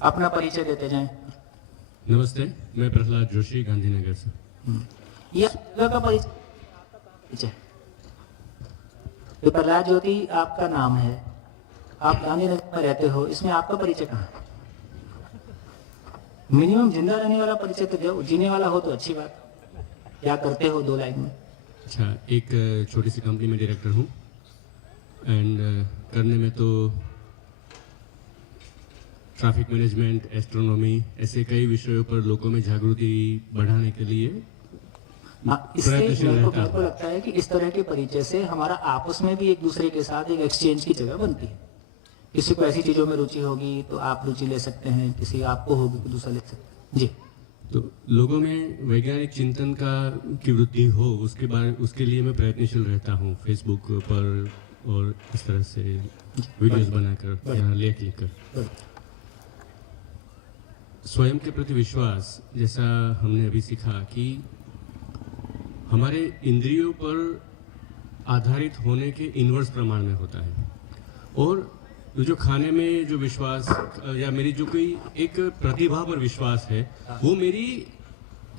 अपना परिचय देते जाएं। नमस्ते, मैं प्रहलाद जोशी, गांधीनगर से। ये जगह का परिचय। तो प्रहलाद ज्योति आपका नाम है, आप गांधीनगर में रहते हो, इसमें आपका परिचय कहाँ है? मिनिमम जिंदा रहने वाला परिचय तो दो, जीने वाला हो तो अच्छी बात। क्या करते हो 2 लाइन में? अच्छा, एक छोटी सी कंपनी में डायरेक्टर हूँ एंड करने में तो ट्रैफिक मैनेजमेंट, एस्ट्रोनॉमी, ऐसे कई विषयों पर लोगों में जागृति बढ़ाने के लिए इससे मेरे को लगता है कि इस तरह के परिचय से हमारा आपस में भी एक दूसरे के साथ एक एक्सचेंज की जगह बनती है। किसी को ऐसी चीजों में रुचि होगी तो आप रुचि ले सकते हैं, किसी आपको होगी तो दूसरा ले सकते हैं। जी, तो लोगों में वैज्ञानिक चिंतन की वृद्धि हो, उसके लिए मैं प्रयत्नशील रहता हूँ फेसबुक पर और इस तरह से वीडियोस बनाकर, यहाँ लेख लिखकर। स्वयं के प्रति विश्वास, जैसा हमने अभी सीखा कि हमारे इंद्रियों पर आधारित होने के इन्वर्स प्रमाण में होता है, और जो खाने में जो विश्वास या मेरी जो कोई एक प्रतिभा पर विश्वास है, वो मेरी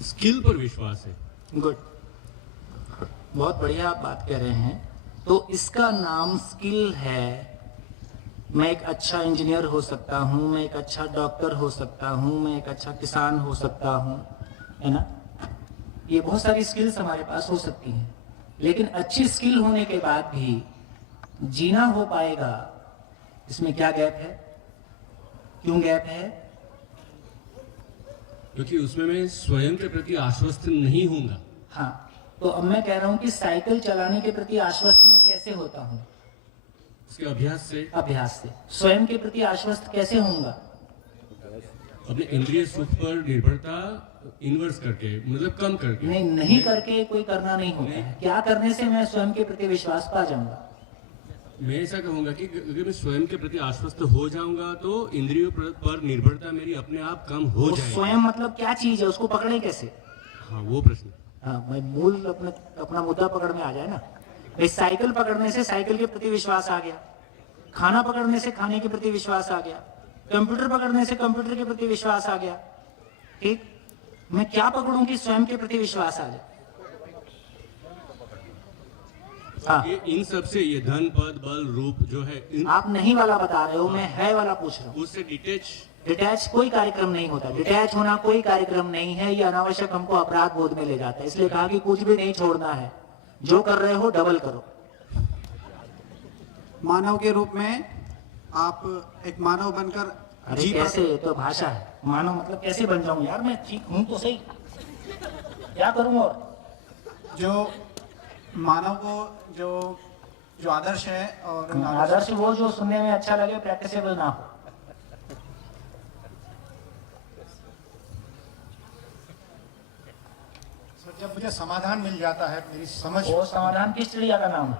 स्किल पर विश्वास है। गुड, बहुत बढ़िया आप बात कह रहे हैं। तो इसका नाम स्किल है। मैं एक अच्छा इंजीनियर हो सकता हूँ, मैं एक अच्छा डॉक्टर हो सकता हूँ, मैं एक अच्छा किसान हो सकता हूँ, है ना? ये बहुत सारी स्किल्स हमारे पास हो सकती हैं, लेकिन अच्छी स्किल होने के बाद भी जीना हो पाएगा, इसमें क्या गैप है? क्यों गैप है? क्योंकि उसमें मैं स्वयं के प्रति आश्वस्त नहीं हूँगा। हाँ, तो अब मैं कह रहा हूँ कि साइकिल चलाने के प्रति आश्वस्त मैं कैसे होता हूँ? उसके अभ्यास से। अभ्यास से। स्वयं के प्रति आश्वस्त कैसे होऊंगा? अपने इंद्रिय सुख पर निर्भरता इन्वर्स करके, मतलब कम करके। नहीं करके कोई करना नहीं होता है। क्या करने से मैं स्वयं के प्रति विश्वास पा जाऊंगा? मैं ऐसा कहूंगा कि अगर मैं स्वयं के प्रति आश्वस्त हो जाऊंगा तो इंद्रियों पर निर्भरता मेरी अपने आप कम हो जाएगी। स्वयं मतलब क्या चीज है, उसको पकड़े कैसे? हाँ, वो प्रश्न। हाँ, मैं मूल अपना मुद्दा पकड़ में आ जाए ना। इस साइकिल पकड़ने से साइकिल के प्रति विश्वास आ गया, खाना पकड़ने से खाने के प्रति विश्वास आ गया, कंप्यूटर पकड़ने से कंप्यूटर के प्रति विश्वास आ गया। ठीक, मैं क्या पकड़ूं कि स्वयं के प्रति विश्वास आ जाए? हाँ। इन सब से ये धन, पद, बल, रूप जो है आप नहीं वाला बता रहे हो, मैं है वाला पूछ रहा हूँ। उससे डिटैच कोई कार्यक्रम नहीं होता। डिटैच होना कोई कार्यक्रम नहीं है। ये अनावश्यक हमको अपराध बोध में ले जाता है। इसलिए कहा कि कुछ भी नहीं छोड़ना है, जो कर रहे हो डबल करो। मानव के रूप में आप एक मानव बनकर अरे कैसे, तो भाषा है। मानव मतलब कैसे बन जाऊं यार, मैं ठीक हूं तो सही, क्या करूं? और जो मानव को जो आदर्श है, और आदर्श वो जो सुनने में अच्छा लगे, प्रैक्टिसेबल ना हो। जब मुझे समाधान मिल जाता है, मेरी समझ, वो समाधान किस चिड़िया का नाम है?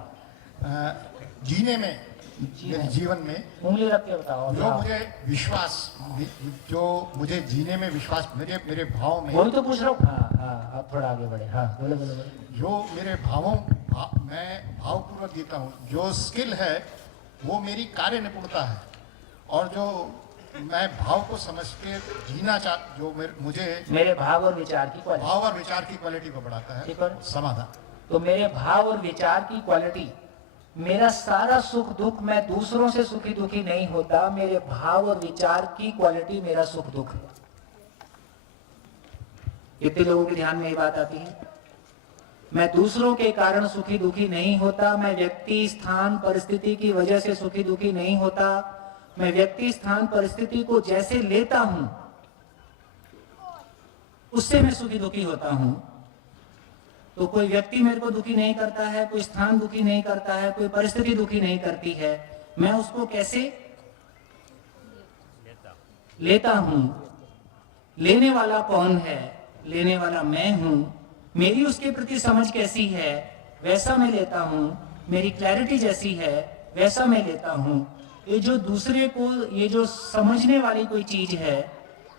जीने में, जीवन में उंगली रख के बताओ। जो मुझे विश्वास, जो मुझे जीने में विश्वास, मेरे भाव में, वही तो पूछ रहा हूँ। हाँ, आप थोड़ा आगे बढ़े। हाँ, बोले। जो मेरे भावों, मैं भावपूर्वक जीता हूँ। जो स्किल है वो मेरी कार्य निपुणता है, और जो मैं भाव को समझ के जीना जो मुझे मेरे भाव और विचार की क्वालिटी, भाव और विचार की क्वालिटी को बढ़ाता है समाधान। तो मेरे भाव और विचार की क्वालिटी, मेरा सारा सुख दुख, मैं दूसरों से सुखी दुखी नहीं होता, मेरे भाव और विचार की क्वालिटी मेरा सुख दुख है। कितने लोगों के ध्यान में ये बात आती है? मैं दूसरों के कारण सुखी दुखी नहीं होता, मैं व्यक्ति स्थान परिस्थिति की वजह से सुखी दुखी नहीं होता, मैं व्यक्ति स्थान परिस्थिति को जैसे लेता हूं उससे मैं सुखी दुखी होता हूं। तो कोई व्यक्ति मेरे को दुखी नहीं करता है, कोई स्थान दुखी नहीं करता है, कोई परिस्थिति दुखी नहीं करती है, मैं उसको कैसे लेता हूं? लेने वाला कौन है, लेने वाला मैं हूं, मेरी उसके प्रति समझ कैसी है वैसा मैं लेता हूं, मेरी क्लैरिटी जैसी है वैसा मैं लेता हूं। ये जो दूसरे को, ये जो समझने वाली कोई चीज है,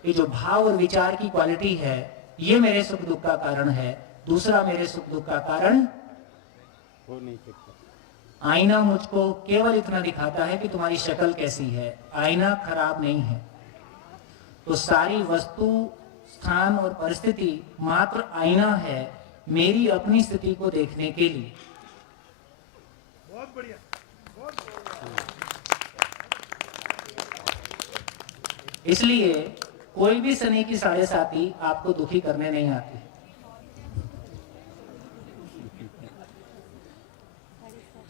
ये जो भाव और विचार की क्वालिटी है, ये मेरे सुख दुख का कारण है। दूसरा मेरे सुख दुख का कारण हो नहीं सकता। आईना मुझको केवल इतना दिखाता है कि तुम्हारी शक्ल कैसी है, आईना खराब नहीं है। तो सारी वस्तु, स्थान और परिस्थिति मात्र आईना है मेरी अपनी स्थिति को देखने के लिए। बहुत बढ़िया, बहुत इसलिए कोई भी शनि की 7.5 आपको दुखी करने नहीं आती।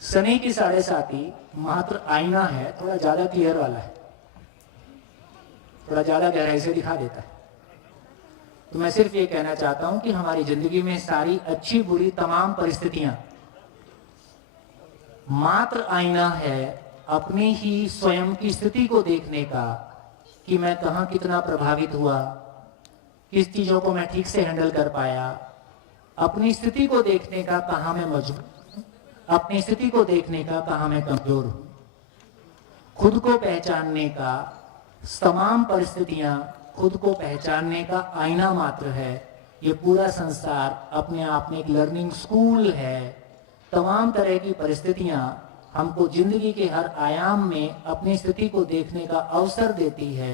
शनि की 7.5 मात्र आईना है, थोड़ा ज्यादा क्लियर वाला है, थोड़ा ज्यादा गहराई से दिखा देता है। तो मैं सिर्फ ये कहना चाहता हूं कि हमारी जिंदगी में सारी अच्छी बुरी तमाम परिस्थितियां मात्र आईना है अपनी ही स्वयं की स्थिति को देखने का, कि मैं कहां कितना प्रभावित हुआ, किस चीजों को मैं ठीक से हैंडल कर पाया, अपनी स्थिति को देखने का कहां मैं मजबूत, अपनी स्थिति को देखने का कहां मैं कमजोर हूं, खुद को पहचानने का, तमाम परिस्थितियां खुद को पहचानने का आईना मात्र है। ये पूरा संसार अपने आप में एक लर्निंग स्कूल है। तमाम तरह की परिस्थितियां हमको जिंदगी के हर आयाम में अपनी स्थिति को देखने का अवसर देती है,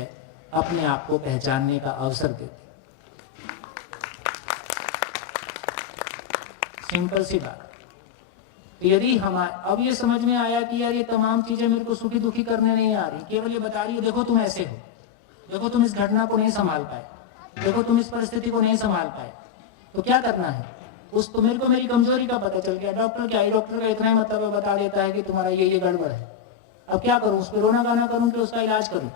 अपने आप को पहचानने का अवसर देती है। सिंपल सी बात। तो यदि अब ये समझ में आया कि यार ये तमाम चीजें मेरे को सुखी दुखी करने नहीं आ रही, केवल ये बता रही है देखो तुम ऐसे हो, देखो तुम इस घटना को नहीं संभाल पाए, देखो तुम इस परिस्थिति को नहीं संभाल पाए, तो क्या करना है? उस तो मेरे को मेरी कमजोरी का पता चल गया। डॉक्टर क्या है, डॉक्टर का इतना ही मतलब बता देता है कि तुम्हारा ये गड़बड़ है। अब क्या करूं? उस पर रोना गाना करूं कि उसका इलाज करूं?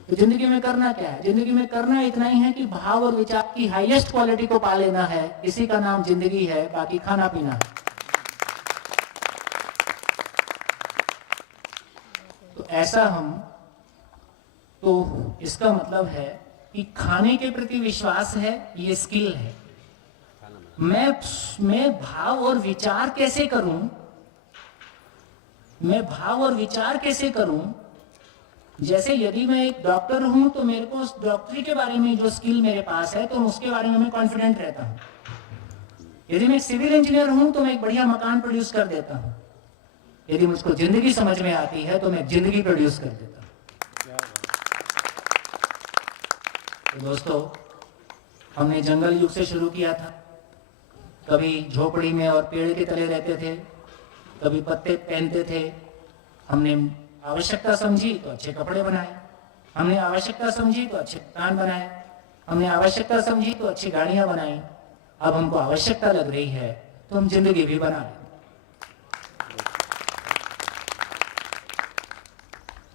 तो जिंदगी में करना क्या है? जिंदगी में करना इतना ही है कि भाव और विचार की हाईएस्ट क्वालिटी को पा लेना है। इसी का नाम जिंदगी है, बाकी खाना पीना है। तो ऐसा हम, तो इसका मतलब है कि खाने के प्रति विश्वास है, ये स्किल है। मैं भाव और विचार कैसे करूं, मैं भाव और विचार कैसे करूं? जैसे यदि मैं एक डॉक्टर हूं तो मेरे को उस डॉक्टरी के बारे में जो स्किल मेरे पास है तो उसके बारे में मैं कॉन्फिडेंट रहता हूं। यदि मैं सिविल इंजीनियर हूं तो मैं एक बढ़िया मकान प्रोड्यूस कर देता हूं। यदि मुझको जिंदगी समझ में आती है तो मैं जिंदगी प्रोड्यूस कर देता हूं। तो दोस्तों, हमने जंगल युग से शुरू किया था। कभी झोपड़ी में और पेड़ के तले रहते थे, कभी पत्ते पहनते थे। हमने आवश्यकता समझी तो अच्छे कपड़े बनाए, हमने आवश्यकता समझी तो अच्छे मकान बनाए, हमने आवश्यकता समझी तो अच्छी गाड़ियां बनाई। अब हमको आवश्यकता लग रही है तो हम जिंदगी भी बना लें।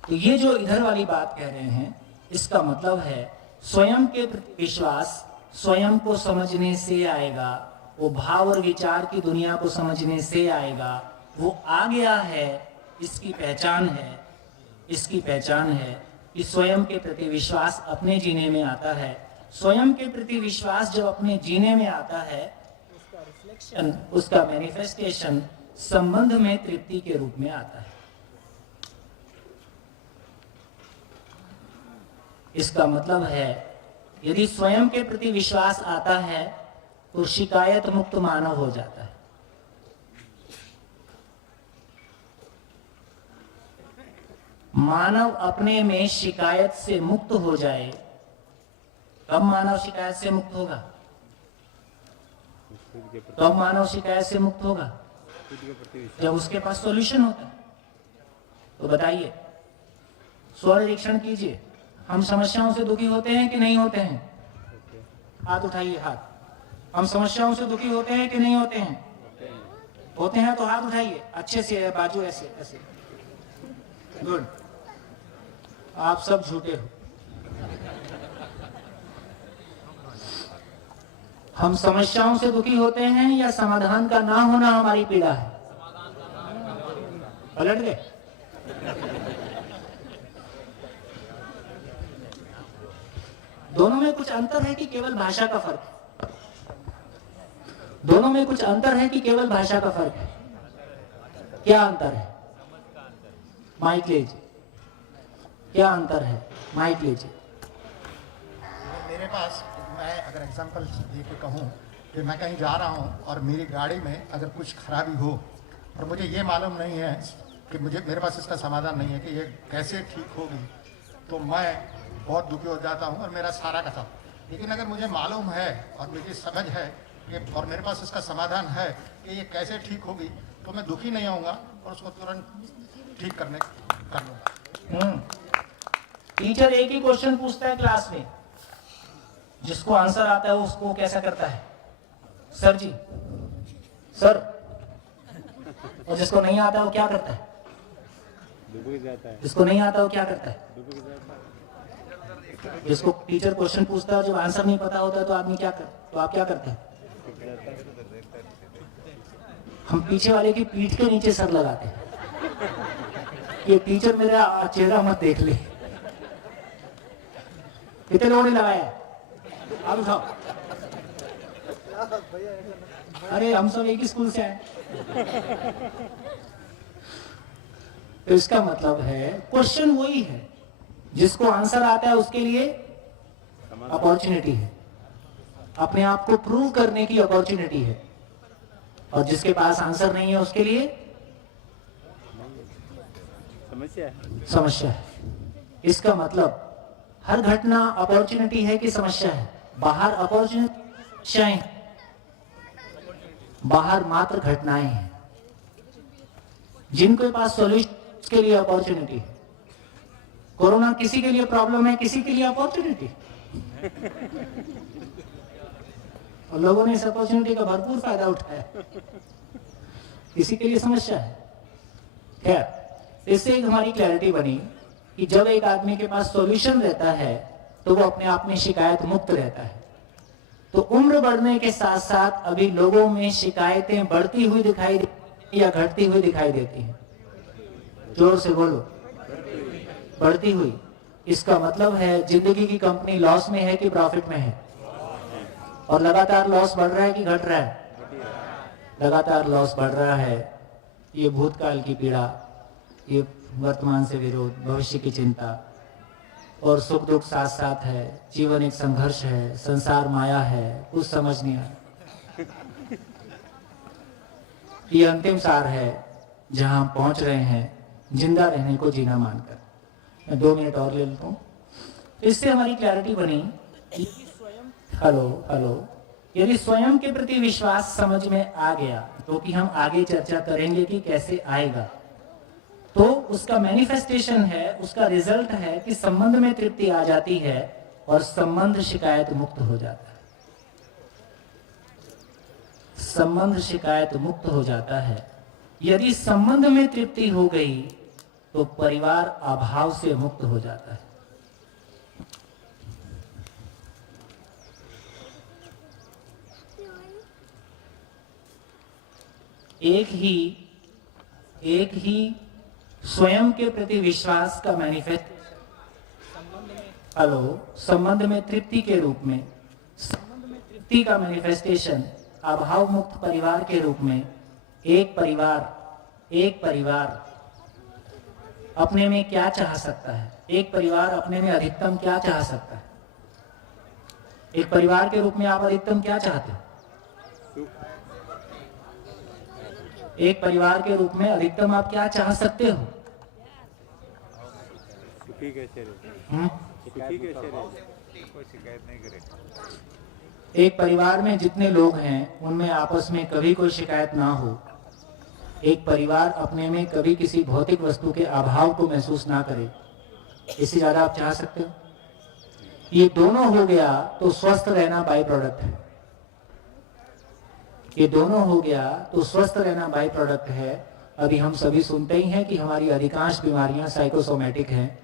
तो ये जो इधर वाली बात कह रहे हैं, इसका मतलब है स्वयं के प्रति विश्वास स्वयं को समझने से आएगा, वो भाव और विचार की दुनिया को समझने से आएगा। वो आ गया है, इसकी पहचान है, इसकी पहचान है कि स्वयं के प्रति विश्वास अपने जीने में आता है। स्वयं के प्रति विश्वास जब अपने जीने में आता है, उसका रिफ्लेक्शन, उसका मैनिफेस्टेशन संबंध में तृप्ति के रूप में आता है। इसका मतलब है यदि स्वयं के प्रति विश्वास आता है तो शिकायत मुक्त मानव हो जाता है। मानव अपने में शिकायत से मुक्त हो जाए, कब मानव शिकायत से मुक्त होगा? कब मानव शिकायत से मुक्त होगा? जब उसके पास सॉल्यूशन होता है। तो बताइए, स्वनिरीक्षण कीजिए, हम समस्याओं से दुखी होते हैं कि नहीं होते हैं? हाथ उठाइए, हाथ। हम समस्याओं से दुखी होते हैं कि नहीं होते हैं? होते हैं तो हाथ उठाइए, अच्छे से बाजू ऐसे ऐसे। गुड। आप सब झूठे हो। हम समस्याओं से दुखी होते हैं या समाधान का ना होना हमारी पीड़ा है? पलट गए। दोनों में कुछ अंतर है कि केवल भाषा का फर्क है? दोनों में कुछ अंतर है कि केवल भाषा का फर्क है? क्या अंतर है? माइक लीजिए। क्या अंतर है? माइक लीजिए। मेरे पास, मैं अगर एग्जांपल दे के कहूँ कि मैं कहीं जा रहा हूँ और मेरी गाड़ी में अगर कुछ खराबी हो और मुझे ये मालूम नहीं है कि मेरे पास इसका समाधान नहीं है कि ये कैसे ठीक होगी, तो मैं बहुत दुखी हो जाता हूँ और मेरा सारा का सब। लेकिन अगर मुझे मालूम है और मुझे समझ है कि और मेरे पास इसका समाधान है कि ये कैसे ठीक होगी, तो मैं दुखी नहीं होऊंगा और उसको तुरंत ठीक कर लूँगा। टीचर एक ही क्वेश्चन पूछता है क्लास में, जिसको आंसर आता है उसको कैसा करता है? सर जी, सर। और जिसको नहीं आता वो क्या करता है? जिसको नहीं आता वो क्या करता है? जिसको टीचर क्वेश्चन पूछता है, जब आंसर नहीं पता होता है तो आदमी क्या कर, तो आप क्या करते हैं? हम पीछे वाले की पीठ के नीचे सर लगाते हैं कि टीचर मेरा चेहरा मत देख ले। कितने लोगों ने लगाया? आप उठाओ। अरे हम सब एक ही स्कूल से आए। तो इसका मतलब है क्वेश्चन वही है, जिसको आंसर आता है उसके लिए अपॉर्चुनिटी है, अपने आप को प्रूव करने की अपॉर्चुनिटी है, और जिसके पास आंसर नहीं है उसके लिए समस्या है। इसका मतलब हर घटना अपॉर्चुनिटी है कि समस्या है? बाहर अपॉर्चुनिटी, बाहर मात्र घटनाएं हैं। जिनके पास सॉल्यूशन के लिए अपॉर्चुनिटी है। कोरोना किसी के लिए प्रॉब्लम है, किसी के लिए अपॉर्चुनिटी, और लोगों ने इस अपॉर्चुनिटी का भरपूर फायदा उठाया। किसी के लिए समस्या है। खैर, इससे एक हमारी क्लैरिटी बनी कि जब एक आदमी के पास सॉल्यूशन रहता है तो वो अपने आप में शिकायत मुक्त रहता है। तो उम्र बढ़ने के साथ साथ अभी लोगों में शिकायतें बढ़ती हुई दिखाई देती या घटती हुई दिखाई देती हैं? जोर से बोलो। बढ़ती हुई। इसका मतलब है जिंदगी की कंपनी लॉस में है कि प्रॉफिट में है? और लगातार लॉस बढ़ रहा है कि घट रहा है? लगातार लॉस बढ़ रहा है। ये भूतकाल की पीड़ा, ये वर्तमान से विरोध, भविष्य की चिंता, और सुख दुख साथ साथ है। जीवन एक संघर्ष है, संसार माया है, कुछ समझ नहीं आया। ये अंतिम सार है जहां हम पहुंच रहे हैं, जिंदा रहने को जीना मानकर। मैं 2 मिनट और ले लेता हूं। इससे हमारी क्लैरिटी बनी। हेलो, यदि स्वयं के प्रति विश्वास समझ में आ गया, तो कि हम आगे चर्चा करेंगे कि कैसे आएगा, तो उसका मैनिफेस्टेशन है, उसका रिजल्ट है कि संबंध में तृप्ति आ जाती है और संबंध शिकायत मुक्त हो जाता है। संबंध शिकायत मुक्त हो जाता है। यदि संबंध में तृप्ति हो गई तो परिवार अभाव से मुक्त हो जाता है। एक ही स्वयं के प्रति विश्वास का मैनिफेस्ट संबंध में तृप्ति के रूप में, संबंध में तृप्ति का मैनिफेस्टेशन अभाव मुक्त परिवार के रूप में। एक परिवार अपने में क्या चाह सकता है? एक परिवार अपने में अधिकतम क्या चाह सकता है? एक परिवार के रूप में आप अधिकतम क्या चाहते हो? एक परिवार के रूप में अधिकतम आप क्या चाह सकते हो? सुखी कैसे कोई शिकायत नहीं करे। एक परिवार में जितने लोग हैं उनमें आपस में कभी कोई शिकायत ना हो। एक परिवार अपने में कभी किसी भौतिक वस्तु के अभाव को महसूस ना करे। इससे ज्यादा आप चाह सकते हो? ये दोनों हो गया तो स्वस्थ रहना बाई प्रोडक्ट है। ये दोनों हो गया तो स्वस्थ रहना बाई प्रोडक्ट है। अभी हम सभी सुनते ही हैं कि हमारी अधिकांश बीमारियां साइकोसोमेटिक हैं।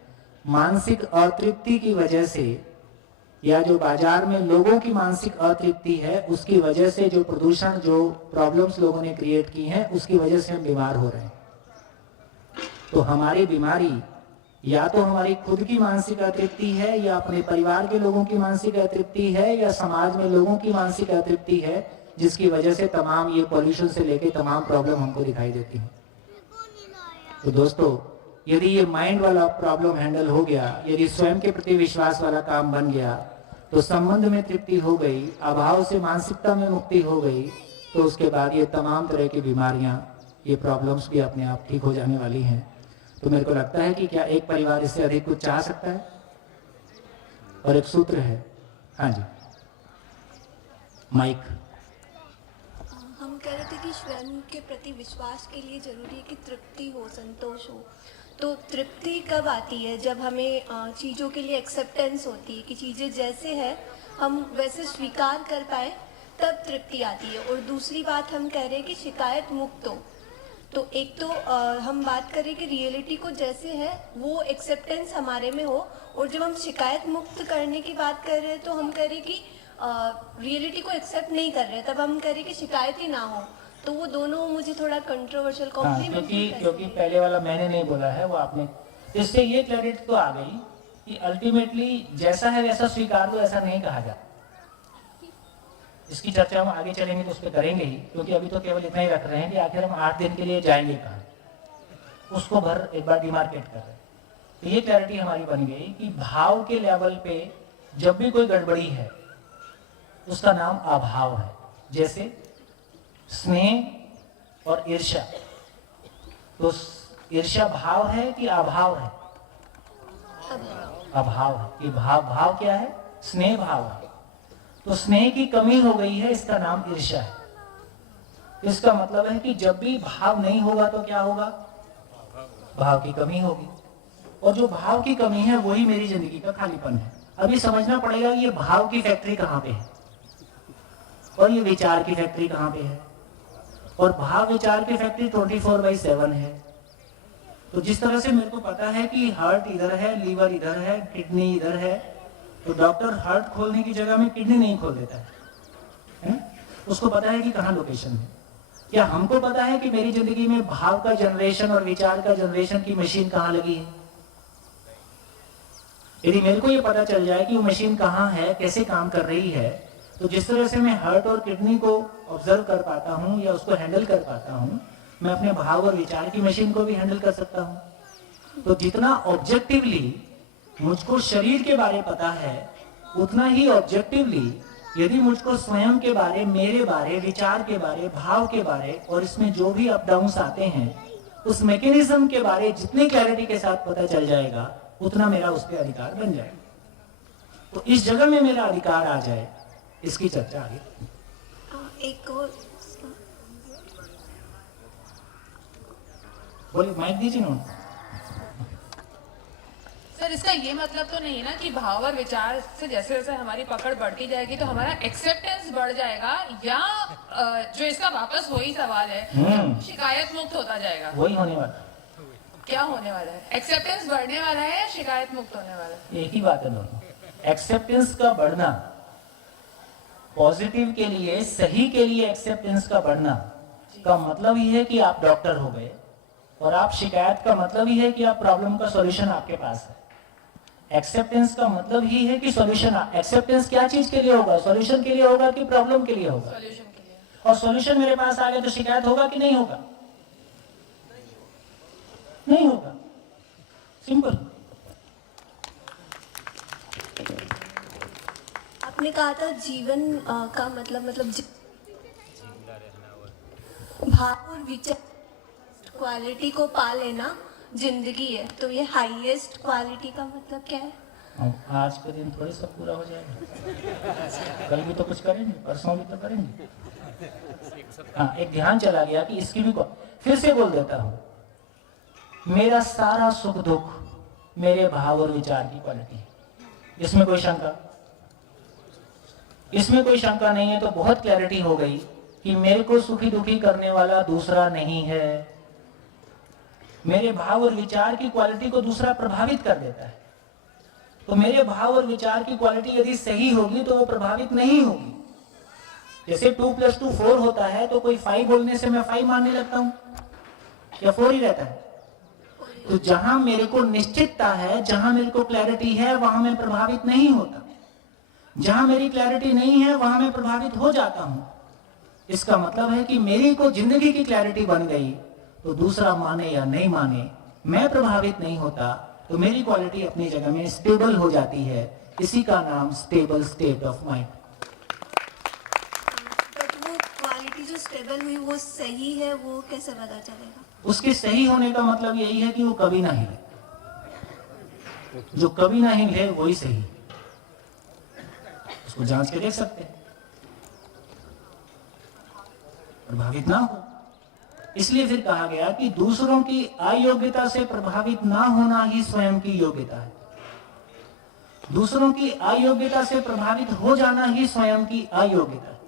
मानसिक अतृप्ति की वजह से, या जो बाजार में लोगों की मानसिक अतृप्ति है उसकी वजह से, जो प्रदूषण, जो प्रॉब्लम्स लोगों ने क्रिएट की हैं उसकी वजह से हम बीमार हो रहे हैं। तो हमारी बीमारी या तो हमारी खुद की मानसिक अतृप्ति है, या अपने परिवार के लोगों की मानसिक अतृप्ति है, या समाज में लोगों की मानसिक अतृप्ति है, जिसकी वजह से तमाम ये पॉल्यूशन से लेके तमाम प्रॉब्लम हमको दिखाई देती है। तो दोस्तों, यदि ये माइंड वाला प्रॉब्लम हैंडल हो गया, यदि स्वयं के प्रति विश्वास वाला काम बन गया, तो संबंध में तृप्ति हो गई, अभाव से मानसिकता में मुक्ति हो गई, तो उसके बाद ये तमाम तरह की बीमारियां, ये प्रॉब्लम्स भी अपने आप ठीक हो जाने वाली हैं। तो मेरे को लगता है कि क्या एक परिवार इससे अधिक कुछ चाह सकता है? और एक सूत्र है, हाँ जी, माइक। हम कह रहे थे कि स्वयं के प्रति विश्वास के लिए जरूरी है कि तृप्ति हो, संतोष हो। तो तृप्ति कब आती है? जब हमें चीज़ों के लिए एक्सेप्टेंस होती है कि चीज़ें जैसे है हम वैसे स्वीकार कर पाए, तब तृप्ति आती है। और दूसरी बात हम कह रहे हैं कि शिकायत मुक्त हो। तो एक तो हम बात करें कि रियलिटी को जैसे है वो एक्सेप्टेंस हमारे में हो, और जब हम शिकायत मुक्त करने की बात कर रहे हैं तो हम कह रहे हैं कि रियलिटी को एक्सेप्ट नहीं कर रहे, तब हम कह रहे हैं कि शिकायत ही ना हो। तो वो दोनों मुझे थोड़ा कंट्रोवर्शियल कॉम्प्लीमेंट, क्योंकि पहले वाला मैंने नहीं बोला है, वो आपने, इससे ये क्लैरिटी तो आ गई कि अल्टीमेटली जैसा है वैसा स्वीकार दो, ऐसा नहीं कहा जाता। इसकी चर्चा हम आगे चलेंगे तो उस पर करेंगे ही, क्योंकि अभी तो केवल इतना ही रख रहे हैं कि आखिर हम 8 दिन के लिए जाएंगे कहाँ, उसको भर एक बार डिमार्केट कर रहे हैं। तो ये क्लैरिटी हमारी बन गई कि भाव के लेवल पे जब भी कोई गड़बड़ी है उसका नाम अभाव है। जैसे स्नेह और ईर्ष्या, तो ईर्ष्या भाव है कि अभाव है? अभाव है। कि भाव क्या है? स्नेह भाव है। तो स्नेह की कमी हो गई है, इसका नाम ईर्ष्या है। इसका मतलब है कि जब भी भाव नहीं होगा तो क्या होगा? भाव की कमी होगी, और जो भाव की कमी है वही मेरी जिंदगी का खालीपन है। अभी समझना पड़ेगा ये भाव की फैक्ट्री कहाँ पे है और ये विचार की फैक्ट्री कहाँ पे है। और भाव विचार की फैक्ट्री 24/7 है। तो जिस तरह से मेरे को पता है कि हार्ट इधर है, लीवर इधर है, किडनी इधर है, तो डॉक्टर हार्ट खोलने की जगह में किडनी नहीं खोल देता है? उसको पता है कि कहाँ लोकेशन है। क्या हमको पता है कि मेरी जिंदगी में भाव का जनरेशन और विचार का जनरेशन की मशीन कहाँ लगी है? यदि मेरे को ये पता चल जाए कि वो मशीन कहाँ है, कैसे काम कर रही है, तो जिस तरह से मैं हार्ट और किडनी को ऑब्जर्व कर पाता हूँ या उसको हैंडल कर पाता हूँ, मैं अपने भाव और विचार की मशीन को भी हैंडल कर सकता हूँ। तो जितना ऑब्जेक्टिवली मुझको शरीर के बारे पता है, उतना ही ऑब्जेक्टिवली यदि मुझको स्वयं के बारे, मेरे बारे, विचार के बारे, भाव के बारे और इसमें जो भी अप डाउन्स आते हैं, उस मैकेनिज्म के बारे जितने क्लैरिटी के साथ पता चल जाएगा, उतना मेरा उस पर अधिकार बन जाएगा। तो इस जगह में मेरा अधिकार आ जाए, इसकी चर्चा आगे। एक और बोलिए, माइक दीजिए ना। सर, इसका ये मतलब तो नहीं है ना कि भाव और विचार से जैसे जैसे हमारी पकड़ बढ़ती जाएगी तो हमारा एक्सेप्टेंस बढ़ जाएगा, या जो इसका वापस वही सवाल है, शिकायत मुक्त होता जाएगा? वही होने वाला। क्या होने वाला है? एक्सेप्टेंस बढ़ने वाला है या शिकायत मुक्त होने वाला है? एक ही बात है दोनों। एक्सेप्टेंस का बढ़ना, पॉजिटिव के लिए, सही के लिए एक्सेप्टेंस का बढ़ना का मतलब ही है कि आप डॉक्टर हो गए, और आप शिकायत का मतलब ही है कि आप प्रॉब्लम का सॉल्यूशन आपके पास है। एक्सेप्टेंस का मतलब ही है कि सॉल्यूशन, एक्सेप्टेंस क्या चीज के लिए होगा? सॉल्यूशन के लिए होगा कि प्रॉब्लम के लिए होगा? सॉल्यूशन के लिए। और सॉल्यूशन मेरे पास आ गया तो शिकायत होगा कि नहीं होगा? नहीं होगा। सिंपल। आपने कहा था जीवन का मतलब भाव और विचार क्वालिटी को पा लेना जिंदगी है। तो ये हाईएस्ट क्वालिटी का मतलब क्या है? आज के दिन थोड़ी सब पूरा हो जाएगा, कल भी तो कुछ करेंगे, परसों भी तो करेंगे। हाँ, एक ध्यान चला गया कि इसकी भी फिर से बोल देता हूँ, मेरा सारा सुख दुख मेरे भाव और विचार की क्वालिटी है। इसमें कोई शंका? इसमें कोई शंका नहीं है। तो बहुत क्लैरिटी हो गई कि मेरे को सुखी दुखी करने वाला दूसरा नहीं है, मेरे भाव और विचार की क्वालिटी को दूसरा प्रभावित कर देता है। तो मेरे भाव और विचार की क्वालिटी यदि सही होगी तो वो प्रभावित नहीं होगी। जैसे 2 + 2 4 होता है, तो कोई 5 बोलने से मैं 5 मानने लगता हूं या 4 ही रहता है? तो जहां मेरे को निश्चितता है, जहां मेरे को क्लैरिटी है, वहां मैं प्रभावित नहीं होता। जहां मेरी क्लैरिटी नहीं है वहां मैं प्रभावित हो जाता हूं। इसका मतलब है कि मेरी को जिंदगी की क्लैरिटी बन गई तो दूसरा माने या नहीं माने, मैं प्रभावित नहीं होता, तो मेरी क्वालिटी अपनी जगह में स्टेबल हो जाती है। इसी का नाम stable state of mind. But वो क्वालिटी जो स्टेबल हुई वो सही है, वो कैसे पता चलेगा? उसके सही होने का मतलब यही है कि वो कभी ना हिले। जो कभी ना हिले वही सही, उसको जांच के देख सकते हैं, प्रभावित ना हो। इसलिए फिर कहा गया कि दूसरों की अयोग्यता से प्रभावित ना होना ही स्वयं की योग्यता है। दूसरों की अयोग्यता से प्रभावित हो जाना ही स्वयं की अयोग्यता है।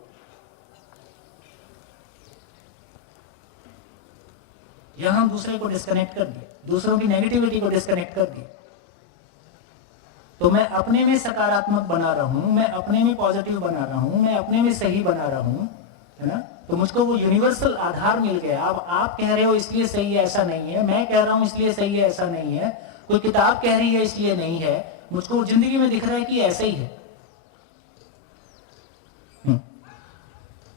यहां हम दूसरे को डिस्कनेक्ट कर दिए, दूसरों की नेगेटिविटी को डिस्कनेक्ट कर दिए, तो मैं अपने में सकारात्मक बना रहा हूं, मैं अपने में पॉजिटिव बना रहा हूं, मैं अपने में सही बना रहा हूं, है ना। तो मुझको वो यूनिवर्सल आधार मिल गया। अब आप कह रहे हो इसलिए सही है, ऐसा नहीं है। मैं कह रहा हूं इसलिए सही है, ऐसा नहीं है। कोई किताब कह रही है इसलिए नहीं है। मुझको जिंदगी में दिख रहा है कि ऐसा ही है।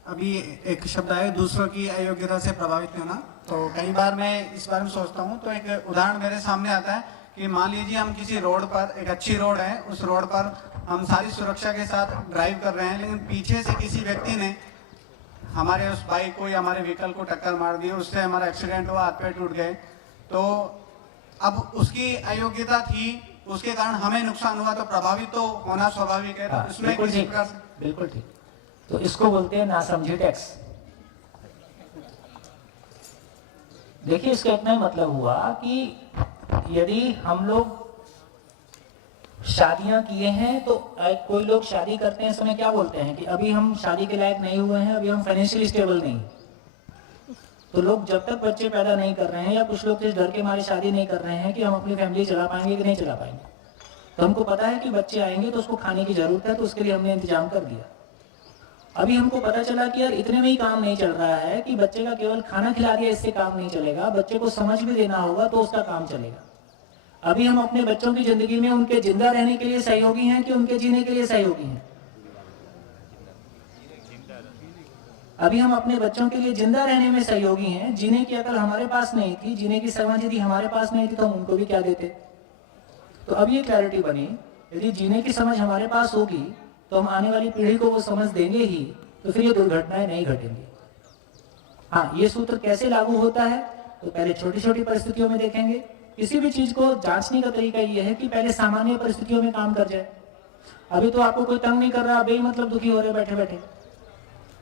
अभी एक शब्द आया दूसरों की अयोग्यता से प्रभावित होना, तो कई बार मैं इस बारे में सोचता हूँ। तो एक उदाहरण मेरे सामने आता है कि मान लीजिए हम किसी रोड पर, एक अच्छी रोड है, उस रोड पर हम सारी सुरक्षा के साथ ड्राइव कर रहे हैं, लेकिन पीछे से किसी व्यक्ति ने हमारे उस बाइक को या हमारे व्हीकल को टक्कर मार दी, उससे हमारा एक्सीडेंट हुआ, हाथ पैर टूट गए। तो अब उसकी अयोग्यता थी, उसके कारण हमें नुकसान हुआ, तो प्रभावित तो होना स्वाभाविक है। तो इसमें किसी प्रकार से बिल्कुल ठीक। तो इसको बोलते हैं नासमझी टैक्स। देखिए इसका इतना ही मतलब हुआ कि यदि हम लोग शादियां किए हैं, तो कोई लोग शादी करते हैं समय क्या बोलते हैं कि अभी हम शादी के लायक नहीं हुए हैं, अभी हम फाइनेंशियली स्टेबल नहीं। तो लोग जब तक बच्चे पैदा नहीं कर रहे हैं, या कुछ लोग इस डर के मारे शादी नहीं कर रहे हैं कि हम अपनी फैमिली चला पाएंगे कि नहीं चला पाएंगे, तो हमको पता है कि बच्चे आएंगे तो उसको खाने की जरूरत है, तो उसके लिए हमने इंतजाम कर दिया। अभी हमको पता चला कि यार इतने में ही काम नहीं चल रहा है कि बच्चे का केवल खाना खिला दिया इससे काम नहीं चलेगा, बच्चे को समझ भी देना होगा तो उसका काम चलेगा। अभी हम अपने बच्चों की जिंदगी में उनके जिंदा रहने के लिए सहयोगी हैं कि उनके जीने के लिए सहयोगी हैं? अभी हम अपने बच्चों के लिए जिंदा रहने में सहयोगी हैं। जीने की अकल हमारे पास नहीं थी, जीने की समझ यदि हमारे पास नहीं थी तो हम उनको भी क्या देते। तो अब ये क्लैरिटी बनी, यदि जीने की समझ हमारे पास होगी तो हम आने वाली पीढ़ी को वो समझ देंगे ही, तो फिर ये दुर्घटनाएं नहीं घटेंगी। हाँ, ये सूत्र कैसे लागू होता है, तो पहले छोटी छोटी परिस्थितियों में देखेंगे। किसी भी चीज को जांचने का तरीका ये है कि पहले सामान्य परिस्थितियों में काम कर जाए। अभी तो आपको कोई तंग नहीं कर रहा, बेमतलब दुखी हो रहे बैठे बैठे,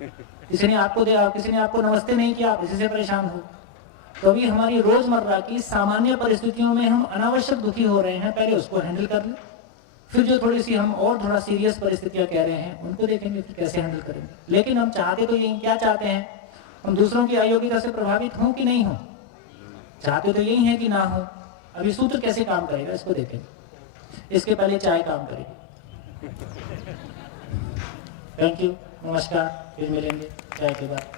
किसी ने आपको नमस्ते नहीं किया, आप इसी से परेशान हो। तो अभी हमारी रोजमर्रा की सामान्य परिस्थितियों में हम अनावश्यक दुखी हो रहे हैं, पहले उसको हैंडल कर लें। फिर जो थोड़ी सी हम और थोड़ा सीरियस परिस्थितियां कह रहे हैं उनको देखेंगे फिर कैसे हैंडल करेंगे। लेकिन हम चाहते तो यही, क्या चाहते हैं हम, दूसरों की अयोग्यता से प्रभावित हों कि नहीं हो। चाहते तो यही है कि ना हो। अभी सूत्र कैसे काम करेगा इसको देखेंगे। इसके पहले चाय काम करेगी। थैंक यू, नमस्कार, फिर मिलेंगे चाय के बाद।